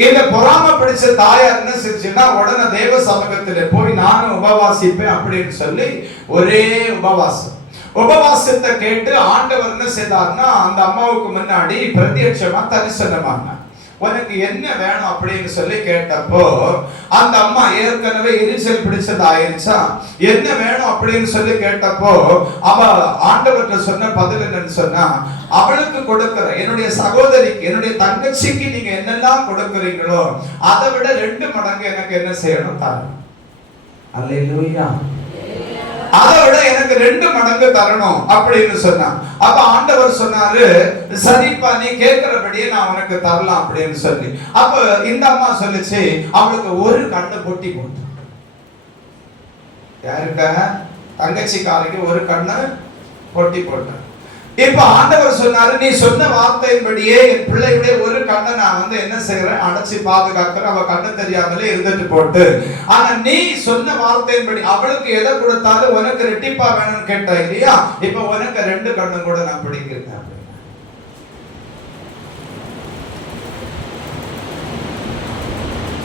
இந்த பொறாமை பிடிச்ச தாயார் என்ன செஞ்சுன்னா, உடனே தேவ சமூகத்துல போய் நானும் உபவாசிப்பேன் அப்படின்னு சொல்லி ஒரே உபவாசத்தை கேட்டு ஆண்டவர் என்ன செய்தார்னா, அந்த அம்மாவுக்கு முன்னாடி பிரத்யட்சமா தரிசனமானார். உனக்கு என்ன வேணும் அப்படின்னு சொல்லி கேட்டப்போ அந்த அம்மா ஏற்கனவே எரிச்சல் பிடிச்சது ஆயிருச்சா, என்ன வேணும் அப்படின்னு சொல்லி கேட்டப்போ அவ ஆண்டவர்கிட்ட சொன்ன பதில் என்னன்னு சொன்னா, அவளுக்கு கொடுக்கிற என்னுடைய சகோதரிக்கு, என்னுடைய தங்கச்சிக்கு நீங்க என்னெல்லாம் கொடுக்கிறீங்களோ அதை விட 2 மடங்கு எனக்கு என்ன செய்யணும் தரணும். அல்லேலூயா. அதை விட எனக்கு 2 மடங்கு தரணும் அப்படின்னு சொன்னா. அப்ப ஆண்டவர் சொன்னாரு, சரிப்பா நீ கேட்கிறபடியே நான் உனக்கு தரலாம் அப்படின்னு சொல்லி. அப்ப இந்த அம்மா சொல்லிச்சு, அவளுக்கு ஒரு கண்ணை பொட்டி போட்டு. யாருக்கா? தங்கச்சிக்காரருக்கு ஒரு கண்ணை பொட்டி போட்டேன். இப்ப ஆண்டவர் சொன்னாரு, நீ சொன்ன வார்த்தையின்படியே என் பிள்ளையுடைய ஒரு கண்ணை நான் வந்து என்ன செய்யறேன், அடைச்சி பாதுகாக்கிறேன். அவ கண்ணு தெரியாமலே இருந்துட்டு போட்டு, ஆனா நீ சொன்ன வார்த்தையின்படி அவளுக்கு எதை கொடுத்தாலும் உனக்கு ரெட்டிப்பா வேணும்னு கேட்டா இல்லையா, இப்ப உனக்கு 2 கண்ணும் கூட நான் பிடிக்கிறேன்.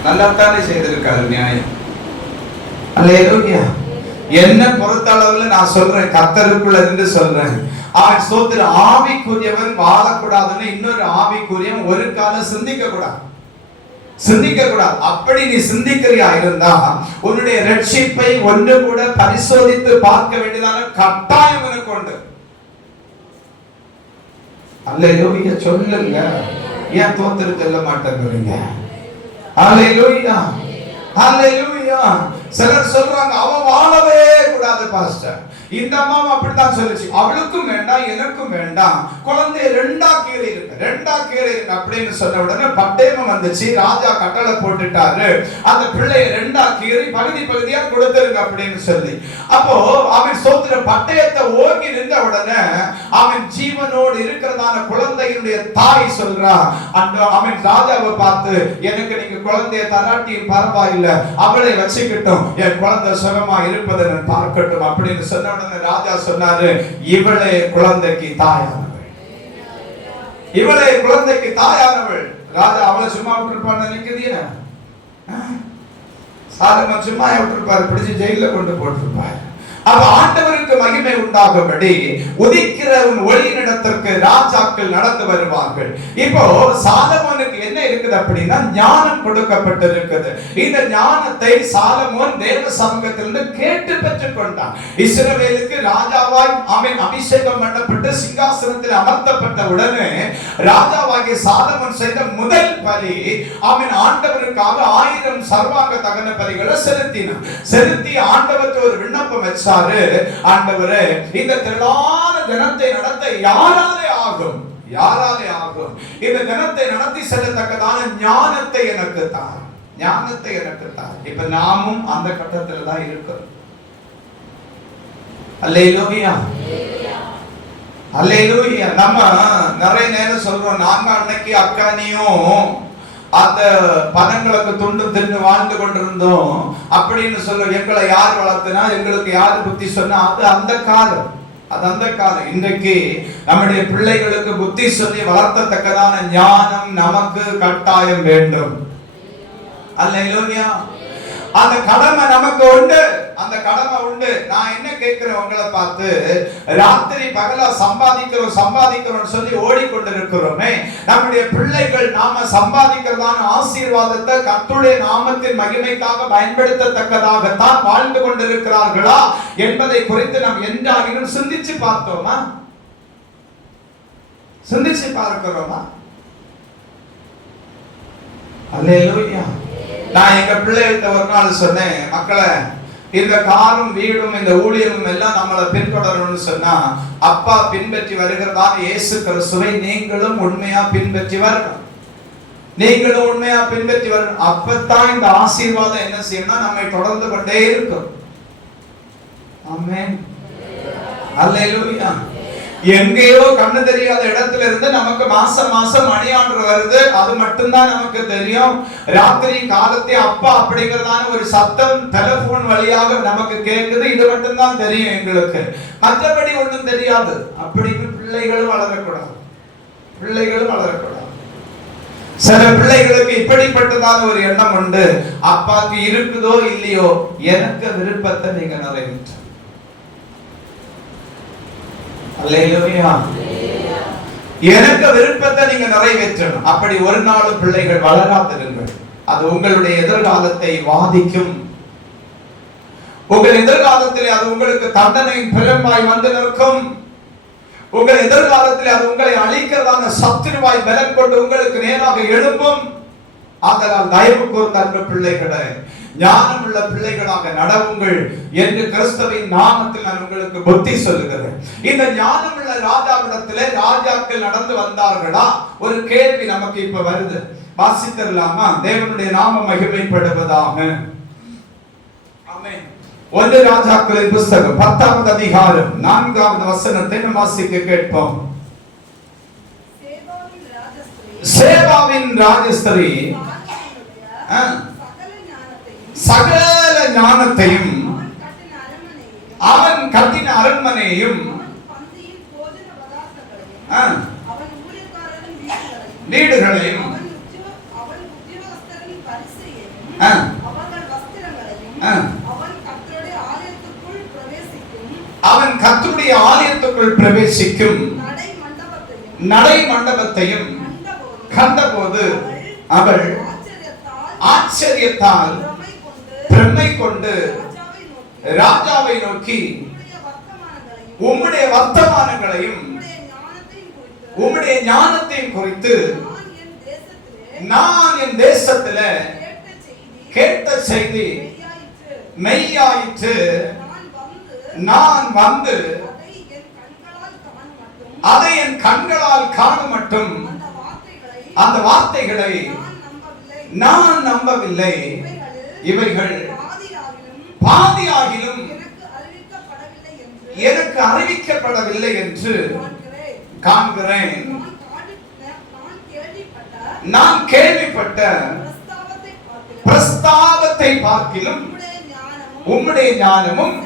நல்லா தானே செய்திருக்காரு நியாயம். அல்லேலூயா. என்ன பொறுத்தளவுல நான் சொல்றேன், கர்த்தருக்குள்ள இருந்து சொல்றேன். அவன் ஸ்தோத்திர ஆவிக்குரியவன் வாழக்கூடாதுன்னு இன்னொரு ஆவிக்குரியவன் ஒரு காலம் சிந்திக்க கூடாது. அப்படி நீ சிந்திக்கிறியா இருந்தா உன்னுடைய ரட்சிப்பை ஒன்று கூட பரிசோதித்து பார்க்க வேண்டியதான கட்டாயம் உனக்கு உண்டு. அல்லேலூயா சொல்லுங்க. ஏன் தோத்திர சொல்ல மாட்டேங்கிறீங்க? அல்லேலூயா. அல்லேலூயா. சிலர் சொல்றாங்க அவ வாழவே கூடாது பாஸ்டர். இந்த அம்மா அப்படித்தான் சொல்லிச்சு, அவளுக்கும் வேண்டாம் எனக்கும் வேண்டாம், குழந்தைய 2ஆ கீறி இருக்கு அப்படின்னு சொன்ன உடனே பட்டேமம் வந்துச்சு. ராஜா கட்டளை போட்டுட்டாரு, அந்த பிள்ளைய 2ஆ கீறி பகுதியா கொடுத்துருங்க அப்படின்னு சொல்லி. அப்போ அவன் ஸ்தோத்திர பட்டயத்தை ஓங்கி நின்ற உடனே அவன் ஜீவனோடு இருக்கிறதான குழந்தையினுடைய தாய் சொல்றா, அவன் ராஜாவை பார்த்து, எனக்கு நீங்க குழந்தைய தராட்டியும் பரவாயில்லை, அவளை வச்சுக்கிட்டோம், என் குழந்தை சுகமா இருப்பதை நான் பார்க்கட்டும் அப்படின்னு சொன்ன உடனே ராஜா சொன்னாரு, இவளே குழந்தைக்கு தாயானவள். ராஜா அவளை சும்மா விட்டுருப்பான்னு நினைக்கிறீங்க? சாலமோன் சும்மா விட்டுருப்பாரு, பிடிச்சு ஜெயில கொண்டு போட்டிருப்பாரு. அப்ப ஆண்டவருக்கு மகிமை உண்டாகும்படி உதிக்கிற ஒளியினிடத்திற்கு ராஜாக்கள் நடந்து வருவார்கள். இப்போ சாலமோனுக்கு என்ன இருக்குது அப்படின்னா, ஞானம் கொடுக்கப்பட்டிருக்குது. இந்த ஞானத்தை சாலமோன் தேவ சமூகத்திலிருந்து கேட்டு பெற்றுக் கொண்டான். இஸ்ரவேலுக்கு ராஜாவாய் அவன் அபிஷேகம் பண்ணப்பட்டு சிங்காசனத்தில் அமர்த்தப்பட்ட உடனே ராஜாவாகிய சாலமோன் செய்த முதல் பலி, அவன் ஆண்டவருக்காக 1000 சர்வாங்க தகன பலிகளை செலுத்தி ஆண்டவருக்கு ஒரு விண்ணப்பம் வச்சார். ஆண்டவரே, இந்த திரளான ஜனத்தை நடத்த யாராலே ஆகும்? இந்த ஜனத்தை நடத்தி செல்லத்தக்கதான ஞானத்தை எனக்கு தார். இப்ப நாமும் அந்த கட்டத்துல தான் இருக்கிறோம். அல்லேலூயா. அல்லேலூயா. நம்ம நிறைய நேரம் சொல்றோம், நாங்க அன்னைக்கு அக்கானியும் அந்த பனங்களுக்கு துண்டு தின்னு வாழ்ந்து கொண்டிருந்தோம் அப்படின்னு சொல்ல, எங்களை யார் வளர்த்தினா, எங்களுக்கு யார் புத்தி சொன்னா, அது அந்த காலம். இன்றைக்கு நம்முடைய பிள்ளைகளுக்கு புத்தி சொல்லி வளர்த்தத்தக்கதான ஞானம் நமக்கு கட்டாயம் வேண்டும். அல்லேலூயா. அந்த கடமை நமக்கு உண்டு. நான் என்ன கேட்கிறேன் உங்களை பார்த்து, ராத்திரி பகலா சம்பாதிக்கிறோம் சொல்லி ஓடிக்கொண்டிருக்கிறோமே, நம்முடைய பிள்ளைகள் நாம சம்பாதிக்கிறதான ஆசீர்வாதத்தை கர்த்தருடைய நாமத்தின் மகிமைக்காக பயன்படுத்தத்தக்கதாகத்தான் வாழ்ந்து கொண்டிருக்கிறார்களா என்பதை குறித்து நாம் என்றாகிலும் சிந்திச்சு பார்த்தோமா? சிந்திச்சு பார்க்கிறோமா? அல்லேலூயா. நான் எங்க பிள்ளைகிட்ட ஒரு நாள் சொன்னேன், மக்களை, இந்த காரும் வீடும் இந்த ஊழியமும் எல்லாம் நம்மளை பின்தொடரணும்னு சொன்னா, அப்பா பின்பற்றி வருகிறதான இயேசு கிறிஸ்துவை நீங்களும் உண்மையா பின்பற்றி வரணும். அப்பத்தான் இந்த ஆசீர்வாதம் என்ன செய்யணும், நம்மை தொடர்ந்து கொண்டே இருக்கும். ஆமென். அல்லேலூயா. எங்கேயோ கண்ணு தெரியாத இடத்துல இருந்து நமக்கு மாசம் மணி ஆர்டர் வருது, அது மட்டும்தான் நமக்கு தெரியும். ராத்திரி காலத்தை அப்பா அப்படிங்கிறதான ஒரு சத்தம் டெலிபோன் வழியாக நமக்கு கேட்குது, இது மட்டும்தான் தெரியும் எங்களுக்கு, மற்றபடி ஒன்றும் தெரியாது. அப்படின்னு பிள்ளைகளும் வளரக்கூடாது. சில பிள்ளைகளுக்கு இப்படிப்பட்டதான ஒரு எண்ணம் உண்டு, அப்பாக்கு இருக்குதோ இல்லையோ, எனக்கு விருப்பத்தை நீங்க நிறைவேற்ற. எனக்கு விருப்பத்தை நீங்க நிறைவேற்றணும். அப்படி ஒரு நாள் பிள்ளைகள் வளராதிருங்கள். அது உங்களுடைய எதிர்காலத்தை பாதிக்கும். உங்கள் எதிர்காலத்திலே அது உங்களுக்கு தண்டனையின் பிறப்பாய் வந்து நிற்கும். உங்கள் எதிர்காலத்திலே அது உங்களை அழிக்கிறதான சத்துருவாய் பலம் கொண்டு உங்களுக்கு நேராக எழும்பும். ஆதலால் தயவு கூர்ந்த அன்பு பிள்ளைகளே, ஞானம் உள்ள பிள்ளைகளாக நடவுங்கள் என்று கிறிஸ்துவின் நாமத்தில் நான் உங்களுக்கு புத்தி சொல்லுகிறேன். இந்த ஞானம் உள்ள ராஜாவிடத்திலே ராஜாக்கள் நடந்து வந்தார்களா? ஒரு கேள்வி நமக்கு இப்ப வருது. வாசித்தரலாமா? தேவனுடைய நாமம் மகிமைப்படுவதாக. ஆமென். 1 ராஜாக்களின் புத்தகம் 10வது அதிகாரம் 4வது வசனத்தை நாம் வாசிக்க கேட்போம். சேபாவின் ராஜஸ்திரி சகல ஞானத்தையும் அவன் கட்டின அரண்மனையும் வீடுகளையும் அவன் கர்த்தருடைய ஆலயத்துக்குள் பிரவேசிக்கும் நடை மண்டபத்தையும் கண்டபோது அவள் ஆச்சரியத்தால் பிரமை கொண்டு ராஜாவை நோக்கி, உம்முடைய வர்த்தமானங்களையும் உம்முடைய ஞானத்தையும் குறித்து நான் என் தேசத்துல கேட்ட செய்தி மெய்யாயிற்று. நான் வந்து அதை என் கண்களால் காணும் மட்டும் அந்த வார்த்தைகளை நான் நம்பவில்லை. இவைகள் பாதியாகிலும் எனக்கு அறிவிக்கப்படவில்லை என்று காண்கிறேன். நான் கேள்விப்பட்ட பிரஸ்தாபத்தை பார்க்கிலும் உம்முடைய ஞானமும்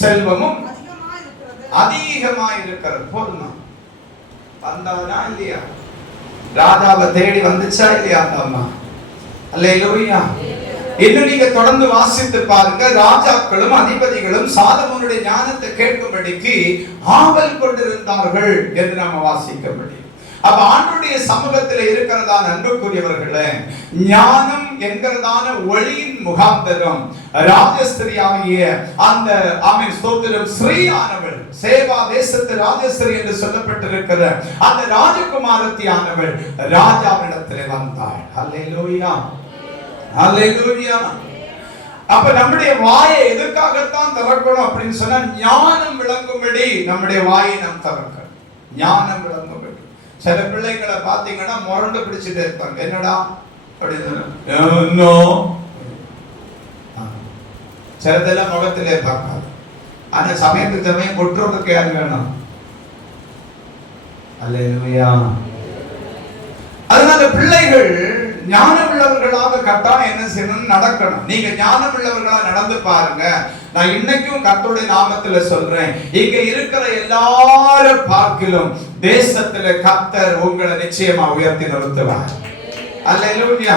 செல்வமும் அதிகமாயிருக்கிறது. போதுமா? வந்தவனா இல்லையா? ராஜாவை தேடி வந்துச்சா இல்லையா அந்த அம்மா? அல்லேலூயா. இன்னும் நீங்க தொடர்ந்து வாசித்து பாருங்க. ராஜாக்களும் அதிபதிகளும் சாலமோனுடைய ஞானத்தை கேட்கும்படிக்கு ஆவல் கொண்டிருந்தார்கள் என்று நாம வாசிக்க முடியும். அப்ப ஆண்டவருடைய சமூகத்தில் இருக்கிறதான அன்புக்குரியவர்களே, ஞானம் என்கிறதான ஒளியின் முகாந்தரம் ராஜஸ்திரியாகிய அந்த ஆமென் ஸ்தோத்திரம் ஸ்ரீயானவள், சேபா தேசத்து ராஜஸ்திரி என்று சொல்லப்பட்டிருக்கிற அந்த ராஜகுமாரத்தியானவள் ராஜாவிடத்திலே வந்தாள். அல்லேலூயா, அல்லேலூயா. அப்ப நம்முடைய வாயை எதற்காகத்தான் திறக்கணும் அப்படின்னு சொன்னா, ஞானம் விளங்கும்படி நம்முடைய வாயை நாம் திறக்கணும். ஞானம் விளங்கும்படி. சில பிள்ளைகளை பாத்தீங்கன்னா முரண்டு பிடிச்சிட்டே இருப்பாங்க. என்னடா அப்படின்னு சிலதெல்லாம் முகத்திலே பார்க்காது. ஆனா சமயத்துக்கு சமயம் கொட்டுறதுக்கு யாரு வேணும்? அல்லேலூயா. அதனால பிள்ளைகள் ஞானம் உள்ளவர்களாக கட்டாயம் என்ன செய்யணும்? நடக்கணும். நீங்க ஞானம் உள்ளவர்களா நடந்து பாருங்க. நான் இன்னைக்கும் கர்த்தருடைய நாமத்துல சொல்றேன், இங்க இருக்கிற எல்லாரும் பார்க்கிலும் தேசத்துல கர்த்தர் உங்களை நிச்சயமா உயர்த்தி நிறுத்துவார். அல்லேலூயா.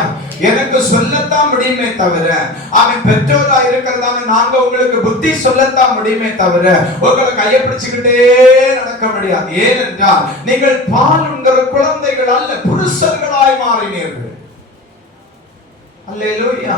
எனக்கு சொல்லத்தான் முடியுமே தவிர, அவன் பெற்றோரா இருக்கிறதால நாங்க உங்களுக்கு புத்தி சொல்லத்தான் முடியுமே தவிர உங்களை கையை பிடிச்சுக்கிட்டே நடக்க முடியாது. ஏனென்றால் நீங்கள் பால் உண்கிற குழந்தைகள் அல்ல, புருஷர்களாய் மாறினீர்கள். அல்லேலூயா.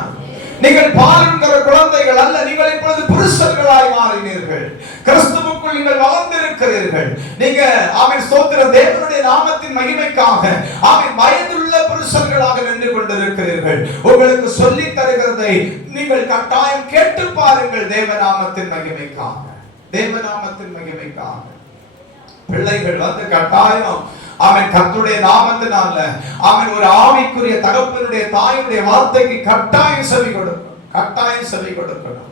நீங்கள் பால் உண்கிற குழந்தைகள் அல்ல, நீங்கள் இப்பொழுது புருஷர்களாய் மாறினீர்கள். கிறிஸ்துவுக்குள் நீங்கள் வளர்ந்திருக்கிறீர்கள். நீங்க ஆமென் ஸ்தோத்திரம், தேவனுடைய நாமத்தின் மகிமைக்காக ஆமென் வயதுள்ள புருஷர்களாக நின்று கொண்டிருக்கிறீர்கள். உங்களுக்கு சொல்லி தருகிறதை நீங்கள் கட்டாயம் கேட்டு பாருங்கள். தேவநாமத்தின் மகிமைக்காக, தேவநாமத்தின் மகிமைக்காக பிள்ளைகள் வந்து கட்டாயம் அவன் கர்த்தருடைய நாமத்தினால அவன் ஒரு ஆவிக்குரிய தகப்பனுடைய தாயுடைய வார்த்தைக்கு கட்டாயம் செவி கொடுக்கணும், கட்டாயம் செவி கொடுக்கணும்.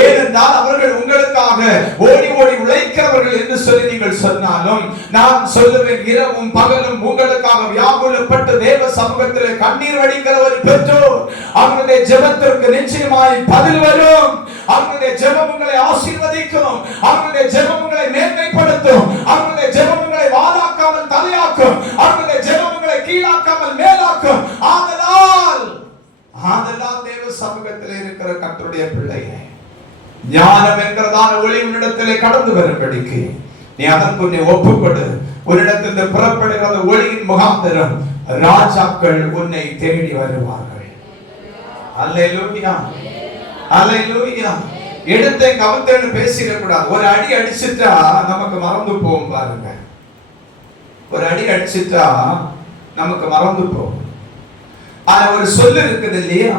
ஏனென்றால் அவர்கள் உங்களுக்காக ஓடி ஓடி உழைக்கிறவர்கள் என்று சொல்லி நீங்கள் சொன்னாலும், நான் சொல்லுவேன், இரவும் பகலும் உங்களுக்காக வியாகுலப்பட்டு தேவ சமூகத்திலே கண்ணீர் வடிக்கிற ஒரு பெற்றோர், அவருடைய ஜெபத்திற்கு நிச்சயமாய் பதில் வரும். அவருடைய ஜெபம் உங்களை ஆசீர்வதிக்கும், அவருடைய ஜெபம் உங்களை மேன்மைப்படுத்தும், அவருடைய ஜெபம் உங்களை வாலாக்காமல் தலையாக்கும், அவருடைய ஜெபம் உங்களை கீழாக்காமல் மேலாக்கும். ஆதலால் தேவ சமூகத்திலே இருக்கிற கர்த்தருடைய பிள்ளையை ஞானம் என்கிறதான ஒளி உன்னிடத்திலே கடந்து வரும்படிக்கு நீ அதற்கு ஒப்புக்கொடு. உன்னிடத்தில் புறப்படுகிற ஒளியின் முகாந்திரம் ராஜாக்கள் உன்னை தேடி வருவார்கள். அல்லேலூயா, அல்லேலூயா. எடுத்த கவுத்தேன்னு பேசிடக்கூடாது. ஒரு அடி அடிச்சுட்டா நமக்கு மறந்து போகும் பாருங்க. ஒரு அடி அடிச்சுட்டா நமக்கு மறந்து போகும். ஆனா ஒரு சொல்லு இருக்குது இல்லையா,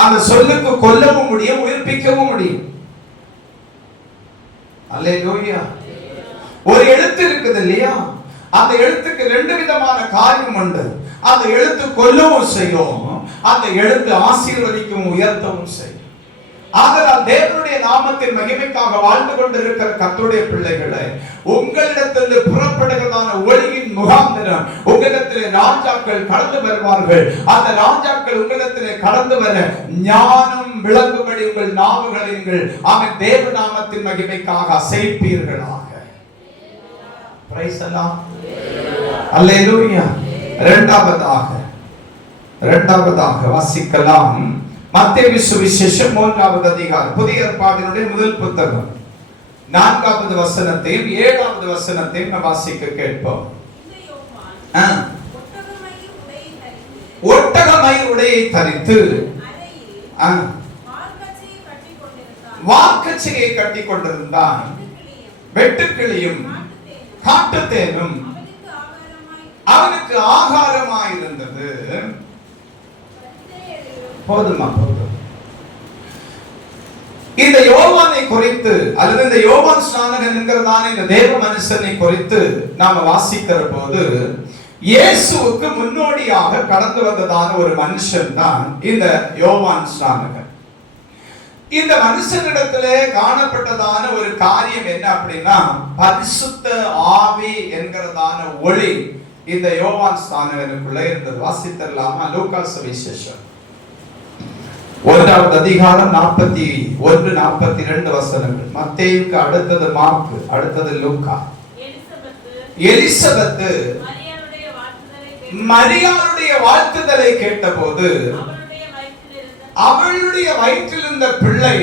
அந்த சொல்லுக்கு கொல்லவும் முடியும், உயிர்ப்பிக்கவும் முடியும். அல்லேலூயா. ஒரு எழுத்து இருக்குது இல்லையா, அந்த எழுத்துக்கு ரெண்டு விதமான காரியம் உண்டு. அந்த எழுத்து கொல்லவும் செய்யும், அந்த எழுத்து ஆசீர்வதிக்கவும் உயர்த்தவும் செய்யும். ஆதலால் தேவனுடைய நாமத்தின் மகிமைக்காக வாழ்ந்து கொண்டிருக்கிற கர்த்தருடைய பிள்ளைகளை, உங்களிடத்தில் புறப்படுகிறதான ஒளியின் முகாந்திரம் உங்களிடத்திலே ராஜாக்கள் கடந்து வருவார்கள். அந்த ராஜாக்கள் உங்களிடத்திலே கடந்து வர ஞானம் விளங்கும்படி உங்கள் நாவுகளை நீங்கள் அவன் தேவ நாமத்தின் மகிமைக்காக அசைப்பீர்களாக. பிரைஸ் எல்லாம். அல்லேலூயா. இரண்டாவதாக வாசிக்கலாம். மத்தேயு சுவிசேஷம் 3வது அதிகாரம், புதிய ஏற்பாட்டினுடைய முதல் புத்தகம், 4வது வசனத்தையும் 7வது வசனத்தையும் நாம் வாசிக்க கேட்போம். ஒட்டகமயிர் உடையை தரித்து வார்க்கச்சையை கட்டி கொண்டிருந்தான். வெட்டுக்கிளியும் காட்டுத்தேனும் அவனுக்கு ஆகாரமாயிருந்தது. போதுமா? போதும். இந்த யோவானை குறித்து அல்லது இந்த யோவான் ஸ்நானகன் என்கிறதான இந்த தேவ மனுஷனை குறித்து நாம வாசிக்கிற போது, இயேசுவுக்கு முன்னோடியாக கடந்து வந்ததான ஒரு மனுஷன் தான் இந்த யோவான் ஸ்நானகன். இந்த மனுஷனிடத்திலே காணப்பட்டதான ஒரு காரியம் என்ன அப்படின்னா, பரிசுத்த ஆவி என்கிறதான ஒளி இந்த யோவான் ஸ்நானகனுக்குள்ளே இருந்தது. வாசித்தரலாமா? லூக்கா சுவிசேஷம் 1வது அதிகாரம் 41, 42 வசனங்கள். மத்தேயுக்கு அடுத்தது மார்க், அடுத்தது லூக்கா. எலிசபெத்து மரியாளுடைய வாழ்த்துதலை கேட்டபோது அவளுடைய வயிற்றில் இருந்த பிள்ளை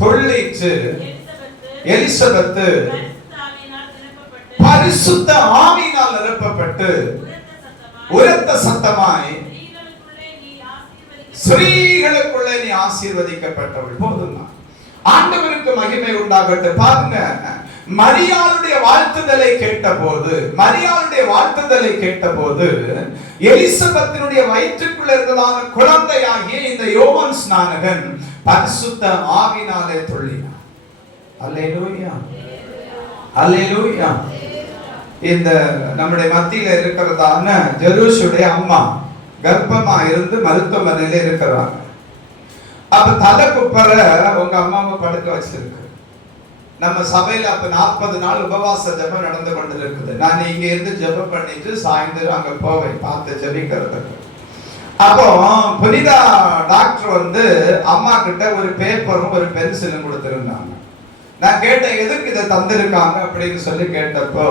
துள்ளிற்று. எலிசபெத்து பரிசுத்த ஆவியினால் நிரப்பப்பட்டு உரத்த சத்தமாய், ஸ்திரீகளுக்குள்ளே நீ ஆசீர்வதிக்கப்பட்டவள். போதும். ஆண்டவருக்கு மகிமை உண்டாகட்டும். பாருங்க, மரியாளுடைய வாழ்த்துதலை கேட்டபோது எலிசபெத்தினுடைய வயிற்றுக்குள்ள இருந்ததான குழந்தையாகிய இந்த யோவான் ஸ்நானகன் பரிசுத்த ஆவியினாலே துள்ளினார். அல்லேலூயா, அல்லேலூயா. இந்த நம்முடைய மத்தியில இருக்கிறதான ஜெருஷுடைய அம்மா கர்ப்பமா இருந்து மருத்துவமனையில இருக்கிறாங்க. அப்ப தலை குப்பர உங்க அம்மாவை படுக்க வச்சிருக்கு. நம்ம சபையில அப்ப 40 நாள் உபவாச ஜெபம் நடந்து கொண்டிருக்குது. நான் இங்க இருந்து ஜெபம் பண்ணிட்டு சாயந்தரம் அங்க போவேன் பார்த்து ஜெபிக்கிறதுக்கு. அப்போ புனிதா டாக்டர் வந்து அம்மா கிட்ட ஒரு பேப்பரும் ஒரு பென்சிலும் கொடுத்திருந்தாங்க. நான் கேட்டேன், எதுக்கு இதை தந்திருக்காங்க அப்படின்னு சொல்லி கேட்டப்போ,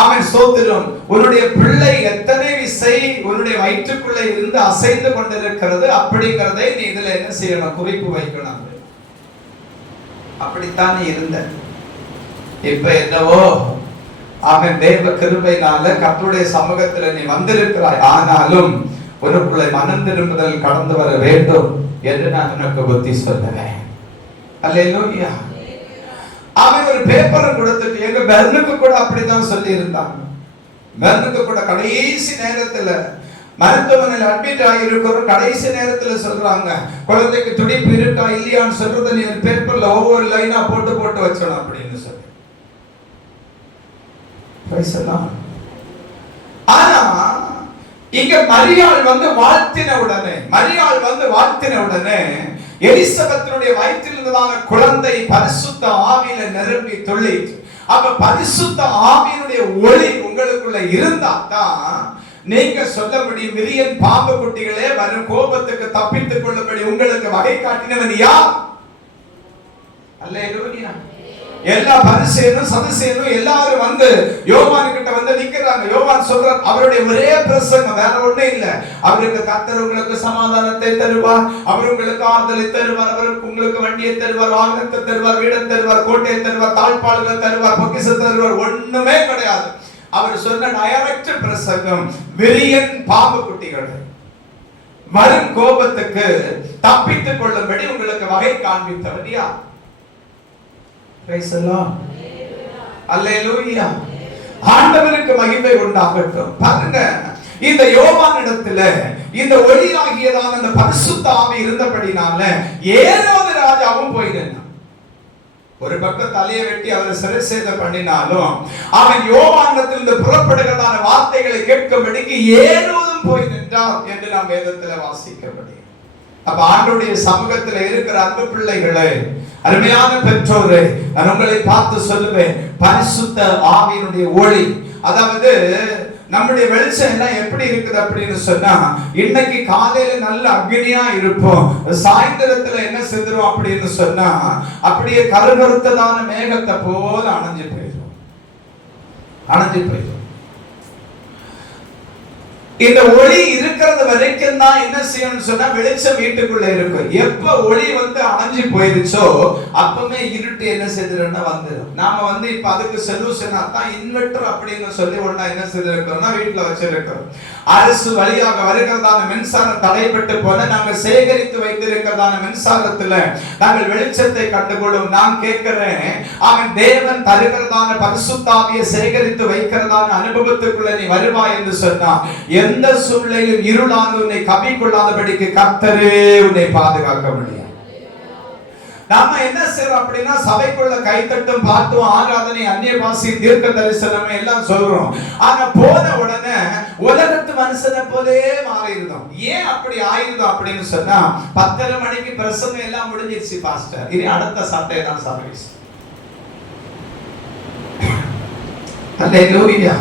ஆமென் ஸ்தோத்திரம், உன்னுடைய பிள்ளை எத்தனை விசை உன்னுடைய வயிற்றுக்குள்ளே இருந்து அசைந்து கொண்டிருக்கிறது அப்படிங்கிறதை நீ இதுல என்ன செய்யணும், குறிப்பு வைக்கணும். அப்படித்தான் இருந்த. இப்ப என்னவோ ஆமென் தேவ கிருபையினால கர்த்தருடைய சமூகத்துல நீ வந்திருக்கிறாய். ஆனாலும் உனக்குள்ள மனம் திரும்புதல் கடந்து வர வேண்டும் என்று நான் உனக்கு புத்தி சொல்லுவேன். அல்லேலூயா. அவன் ஒரு பேப்பர் கொடுத்துட்டு, எங்க பெர்னுக்கு கூட அப்படிதான் சொல்லி இருந்தாங்க. பெர்னுக்கு கூட கடைசி நேரத்துல மருத்துவமனையில் அட்மிட் ஆகியிருக்கிறோம், கடைசி நேரத்துல சொல்றாங்க குழந்தைக்கு துடிப்பு இருக்கா இல்லையான்னு சொல்றத நீ பேப்பர்ல ஒவ்வொரு லைனா போட்டு போட்டு வச்சணும் அப்படின்னு சொல்லி. ஆனா இங்க மரியாள் வந்து வாழ்த்தின உடனே எலிசபெத்தினுடைய வயிற்றிலிருந்ததான குழந்தை பரிசுத்த ஆவியில நிரம்பி துள்ளிட்டு. அப்ப பரிசுத்த ஆவியினுடைய ஒளி உங்களுக்குள்ள இருந்தா தான் நீங்க சொல்ல முடியும், விரியன் பாம்பு குட்டிகளே வரும் கோபத்துக்கு தப்பித்துக் கொள்ளும்படி உங்களுக்கு வகை காட்டினவன் யார்? அல்லேலூயா. எல்லா பரிசேயரும் சதுசேயரும் எல்லாரும் வந்து யோவான் கிட்ட வந்து நிக்கிறாங்க. யோவான் சொல்றார், அவருடைய ஒரே பிரசங்கம் வேற ஒண்ணே இல்ல. அவருக்கு கர்த்தர் உங்களுக்கு சமாதானத்தை தருவார், அவர் உங்களுக்கு ஆறுதலை தருவார், அவருக்கு உங்களுக்கு வண்டியை தருவார், வாகனத்தை தருவார், வீடை தருவார், கோட்டையை தருவார், தாழ்பாள்களை தருவார், பொக்கிஷத்தை தருவார். ஒண்ணுமே கிடையாது. அவர் சொன்ன டைரக்ட் பிரசங்கம், விரியன் பாம்பு குட்டிகள் வரும் கோபத்துக்கு தப்பித்துக் கொள்ளும்படி உங்களுக்கு வகை காண்பித்தவர் யார்? Praise the Lord. Hallelujah. ஆண்டவருக்கு மகிமை உண்டாகட்டும். பாருங்க, இந்த யோவானிடத்துல இந்த ஒளியாகியதான அந்த பரிசுத்த ஆவி இருந்தபடினால ஏரோது ராஜாவும் போயிட்டான். ஒரு பக்கம் தலையை வெட்டி அவரை சிறைசேதம் பண்ணினாலும் அவன் யோவானிடத்திலிருந்து புறப்படுகிறதான வார்த்தைகளை கேட்கும்படிக்கு ஏரோதும் போய் நின்றார் என்று நாம் வேதத்துல வாசிக்க முடியும். அப்ப ஆண்டவருடைய சமூகத்துல இருக்கிற அன்பு பிள்ளைகளே, அருமையான பெற்றோரே, நான் உங்களை பார்த்து சொல்லுவேன், பரிசுத்த ஆவியினுடைய ஒளி, அதாவது நம்முடைய வெளிச்சம் எல்லாம் எப்படி இருக்குது அப்படின்னு சொன்னா, இன்னைக்கு காலையில நல்ல அக்னியா இருப்போம், சாயந்தரத்துல என்ன செஞ்சிரும் அப்படின்னு சொன்னா அப்படியே கருகருத்ததான மேகத்தை போல அணைஞ்சு போயிடும். இந்த ஒளி இருக்கிறது வரைக்கும் தான் என்ன செய்யணும்னு சொன்னா வெளிச்சம் வீட்டுக்குள்ள இருக்கும். எப்ப ஒளி வந்து அணைஞ்சு போயிருச்சோ அப்பவே இருட்டு என்ன செய்யறதுன்னா வந்துடும். நாம வந்து இப்ப அதுக்கு சொல்யூஷனா தான் இன்வெர்டர் அப்படின்னு சொல்லி ஒண்ணா என்ன செய்திருக்கிறோம்னா வீட்டுல வச்சிருக்கிறோம். அரசு வழியாக வருகிறதான மின்சாரம் தடைப்பட்டு போன நாங்க சேகரித்து வைத்திருக்கிறதான மின்சாரத்துல நாங்கள் வெளிச்சத்தை கண்டுகொள்ளும். நான் கேட்கிறேன், அவன் தேவன் தருகிறதான பரிசுத்த ஆவியை சேகரித்து வைக்கிறதான அனுபவத்துக்குள்ள நீ வருவாய் என்று சொன்னா எந்த சூழ்நிலையிலும் இருளானது உன்னை கவிக்கொள்ளாதபடிக்கு கர்த்தரே உன்னை பாதுகாக்க முடியும். நாம என்ன செய்யறோம் அப்படின்னா சபைக்குள்ள கைத்தட்டும் பாட்டும் ஆராதனை அந்நிய பாஷை தீர்க்க தரிசனம் எல்லாம் சொல்றோம். ஆனா போன உடனே உலகத்து மனுஷனை போலே மாறிடுறோம். ஏன் அப்படி ஆயிருந்தோம் அப்படின்னு சொன்னா 10:30 மணிக்கு பிரசங்கம் எல்லாம் முடிஞ்சிருச்சு பாஸ்டர், இனி அடுத்த சண்டே தான் சர்வீஸ். அல்லேலூயா.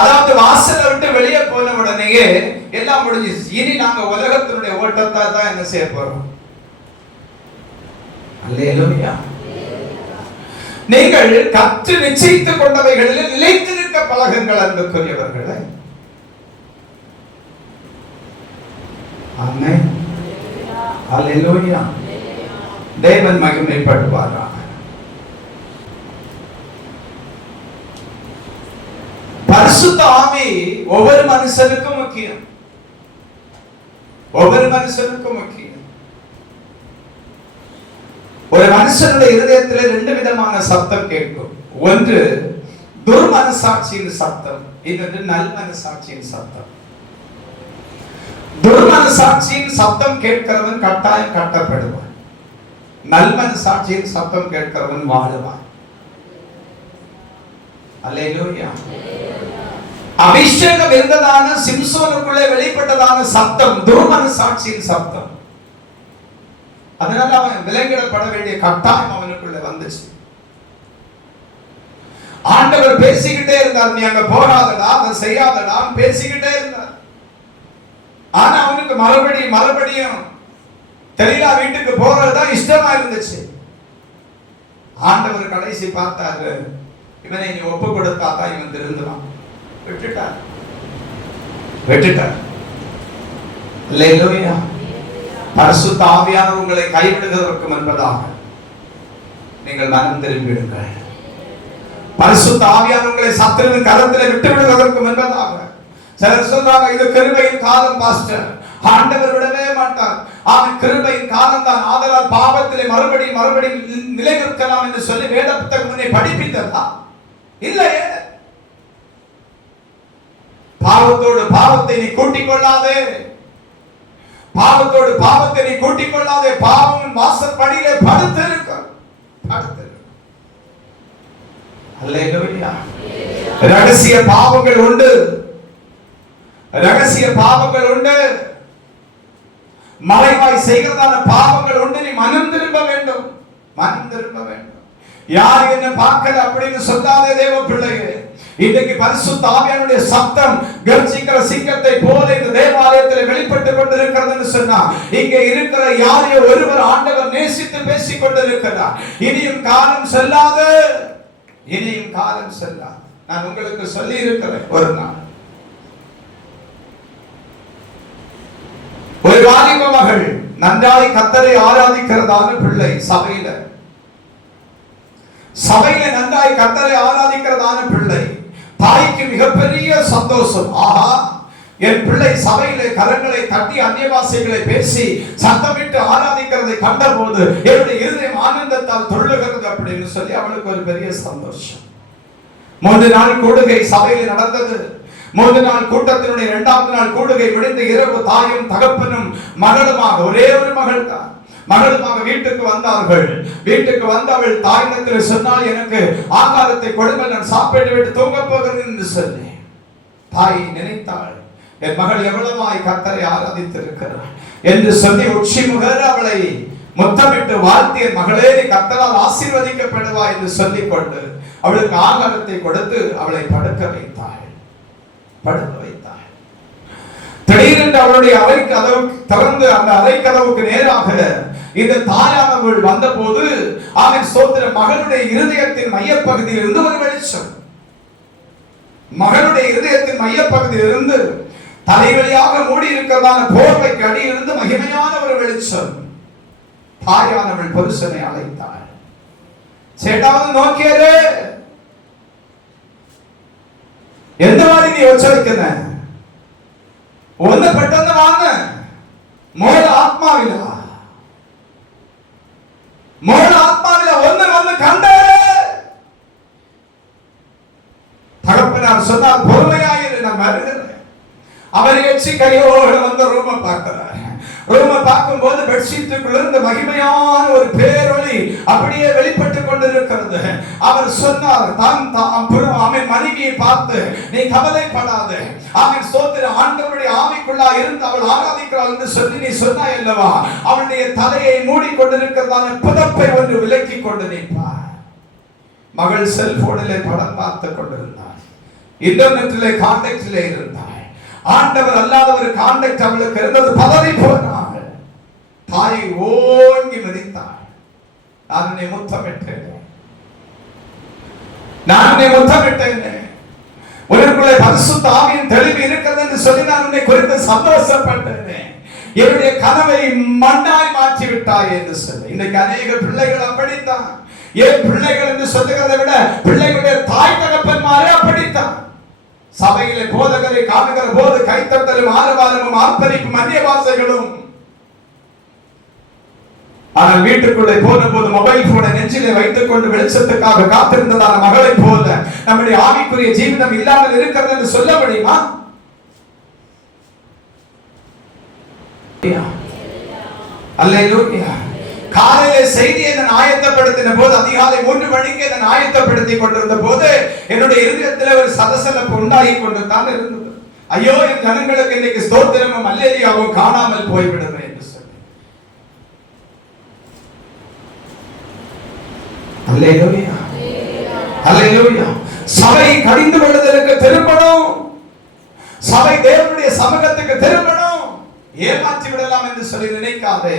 அதாவது வாசலை விட்டு வெளியே போன உடனேயே எல்லாம் முடிஞ்சிருச்சு. இனி நாங்க உலகத்தினுடைய ஓட்டத்தை தான் என்ன செய்ய போறோம். அல்லேலூயா. நீங்கள் கற்று நிச்சயித்துக் கொண்டவைகளில் நிலைத்திருக்க பழகுங்கள் அன்புக்குரியவர்களே. ஆமென். அல்லேலூயா. தேவன் மகிமைப்படுவாராக. பரிசுத்த ஆவி ஒவ்வொரு மனுஷனுக்கும் முக்கியம். ஒரு மனுஷனுடைய இருதயத்தில் 2 விதமான சத்தம் கேட்கும். ஒன்று துர்மனசாட்சியின் சத்தம், இன்னொன்று நல்மனசாட்சியின் சத்தம். துர்மனசாட்சியின் சத்தம் கேட்கிறவன் கட்டாயம் கட்டப்படுவான், நல்மனசாட்சியின் சத்தம் கேட்கிறவன் வாழுவான். அல்லேலூயா. அபிஷேகம் இருந்ததான சிம்சோனுக்குள்ளே வெளிப்பட்டதான சத்தம் துர்மனசாட்சியின் சத்தம். அதனால அவன் விலங்கிடப்பட வேண்டிய கட்டாயம் அவனுக்குள்ள வந்துச்சு. ஆண்டவர் பேசிக்கிட்டே இருந்தார், நீ அங்க போகாதடா, அதை செய்யாதடா பேசிக்கிட்டே இருந்தார். ஆனா அவனுக்கு மறுபடியும் தெரியலா வீட்டுக்கு போறதுதான் இஷ்டமா இருந்துச்சு. ஆண்டவர் கடைசி பார்த்தாரு, இவனை நீ ஒப்பு கொடுத்தாதான் இவன் திருந்துவான். விட்டுட்டார். அல்லேலூயா. பரிசுத்த ஆவியானவர் உங்களை கைவிடுவதற்கு முன்பதாக நீங்கள் மனம் திரும்பிடுங்கள். பரிசுத்த ஆவியானவர் உங்களை சத்துருவின் கரத்தில் விட்டு விடுவதற்கு முன்பதாக. சிலர் சொல்றாங்க, இது கிருபையின் காலம் பாஸ்டர், ஆண்டவர் விடவே மாட்டார். அவன் கிருபையின் காலம் தான், ஆதலால் பாவத்திலே மறுபடியும் நிலைநிற்கலாம் என்று சொல்லி வேத புத்தகம் முன்னே படிப்பித்ததா? இல்லையே. பாவத்தோடு பாவத்தை நீ கூட்டிக் கொள்ளாதே. பாவத்தோடு பாவத்தை நீ கூட்டிக் கொள்ளாதே. பாவம் வாசற்படியிலே படுத்திருக்க. அல்லேலூயா. ரகசிய பாவங்கள் உண்டு. மறைவாய் செய்கிறதான பாவங்கள் உண்டு. நீ மனம் திரும்ப வேண்டும். யார் என்ன பார்க்கல அப்படின்னு சொல்லாதே தேவ பிள்ளையே. இன்றைக்கு பரிசுத்த ஆவியானுடைய சத்தம் கர்ஜிக்கிற சிங்கத்தை போல இந்த தேவாலயத்தில் வெளிப்பட்டுக் கொண்டிருக்கிறது சொன்னா, இங்கே இருக்கிற யாரையோ ஒருவர் ஆண்டவர் நேசித்து பேசிக் கொண்டிருக்கிறார். இனியும் காலம் செல்லாது. நான் உங்களுக்கு சொல்லி இருக்கிறேன், ஒரு நாள் ஒரு வாலிப மகள் நன்றாய் கர்த்தரை ஆராதிக்கிறதான பிள்ளை சபையில நன்றாய் கர்த்தரை ஆராதிக்கிறதான பிள்ளை. தாய்க்கு மிகப்பெரிய சந்தோஷம். ஆஹா, என் பிள்ளை சபையிலே கரங்களை தட்டி அந்நிய பாஷைகளை பேசி சத்தமிட்டு ஆராதிக்கிறதை கண்டபோது என்னுடைய இருதயம் ஆனந்தத்தால் துள்ளுகிறது அப்படின்னு சொல்லி அவளுக்கு ஒரு பெரிய சந்தோஷம். 3 நாள் கூடுகை சபையில் நடந்தது. 3 நாள் கூட்டத்தினுடைய 2வது நாள் கூடுகை முடிந்த இரவு தாயும் தகப்பனும் மகளுமாக, ஒரே ஒரு மகள் தான், மகளுமாக வீட்டுக்கு வந்தார்கள். வீட்டுக்கு வந்து அவள் தாயிடத்தில் சொன்னால், எனக்கு ஆகாரத்தை கொடுங்கள், நான் சாப்பிட்டு விட்டு தூங்க போகிறேன் என்று சொல்லி. தாய் நினைத்தாள், என் மகள் எவ்வளவாய் கர்த்தரை ஆராதித்திருக்கிறார் என்று சொல்லி உச்சி முகர அவளை முத்தமிட்டு வாழ்த்திய, மகளே நீ கர்த்தரால் ஆசீர்வதிக்கப்படுவா என்று சொல்லிக் கொண்டு அவளுக்கு ஆகாரத்தை கொடுத்து அவளை படுக்க வைத்தாள். திடீரென்று அவளுடைய அறை கதவு திறந்து அந்த அறை கதவுக்கு நேராக இந்த தாயானவள் வந்த போது அவன் சோதர மகளுடைய இருதயத்தின் மையப்பகுதியில் இருந்து ஒரு வெளிச்சம், மகளுடைய இருதயத்தின் மையப்பகுதியில் இருந்து தலைவலியாக மூடி இருக்கிறதான போர்வைக்கு அடியிலிருந்து மகிமையான ஒரு வெளிச்சம். தாயானவள் புருஷனை அழைத்தாள். சேட்டாவது நோக்கியது எந்த மாதிரி நீ வச்சிருக்கிற ஒன்னு பெட்டன்னு வாங்க மோட ஆத்மாவில ஒன்னு வந்து கண்ட தகப்பனார் சொன்னார், பொறுமையாயிரு, நான் வருகிறேன். அவர் எச்சி கையோடு வந்து ரூமை பார்க்கிறார். ரூமை பார்க்கும் போது பெட்ஷீட்டுக்குள்ள இருந்து மகிமையான ஒரு பேரொளி அப்படியே வெளிப்பட்டுக் கொண்டிருக்கிறது. அவர் சொன்னார், அவன் மனைவியை பார்த்து, நீ கவலைப்படாத, அவன் சோதர ஆண்டவருடைய ஆவிக்குள்ளா இருந்து அவள் ஆராதிக்கிறாள் என்று சொல்லி நீ சொன்னாய் அல்லவா, அவளுடைய தலையை மூடிக்கொண்டிருக்கிறதான புதப்பை ஒன்று விலக்கி கொண்டு நிற்பார். மகள் செல்போனிலே படம் பார்த்து கொண்டிருந்தார். இன்டர்நெட்டிலே கான்டாக்டிலே இருந்தார். ஆண்டவர் அல்லாத ஒரு கான்டாக்ட் அவளுக்கு இருந்தது. பதறி போனாள். தாயை ஓங்கி மிதித்தாள். நான் உன்னை முத்தமிட்டேன். உனக்குள்ளே பரிசுத்த ஆவியின் தெளிவு இருக்கிறது என்று சொல்லி நான் உன்னை குறித்து சந்தோஷப்பட்டேன். என்னுடைய கனவை மண்ணாய் மாற்றி விட்டாய் என்று சொல்லி. இன்றைக்கு அநேக பிள்ளைகள் அப்படித்தான். ஏன் பிள்ளைகள் என்று சொல்லுகிறதை விட பிள்ளைகளுடைய தாய் தகப்பன்மாரே அப்படித்தான். சபையிலே போதகரை காணுகிற போது கைத்தட்டலும் ஆரவாரமும் ஆர்ப்பரிப்பும் அந்நிய பாஷைகளும். ஆனால் வீட்டுக்குள்ளே போன போது மொபைல் போனை நெஞ்சிலே வைத்துக் கொண்டு வெளிச்சத்துக்காக காத்திருந்ததான மகளை போல நம்முடைய ஆவிக்குரிய ஜீவிதம் இல்லாமல் இருக்கிறது என்று சொல்ல முடியுமா? அல்லேலூயா. காலையிலே செய்தியை நான் ஆயத்தப்படுத்தின போது, அதிகாலை 3 மணிக்கு நான் ஆயத்தப்படுத்திக் கொண்டிருந்த போது என்னுடைய இருதயத்தில் ஒரு சலசலப்பு உண்டாகி கொண்டு தான் இருந்தது. ஐயோ, என் ஜனங்களுக்கு இன்னைக்கு ஸ்தோத்திரமும் அல்லேலூயாவும் காணாமல் போய்விடுமே என்று சொல்லி. அல்லேலூயா, அல்லேலூயா. சபை கடிந்து கொள்வதற்கு திரும்பணும். சபை தேவனுடைய சமூகத்துக்கு திரும்பணும். ஏமாற்றி விடலாம் என்று சொல்லி நினைக்காதே.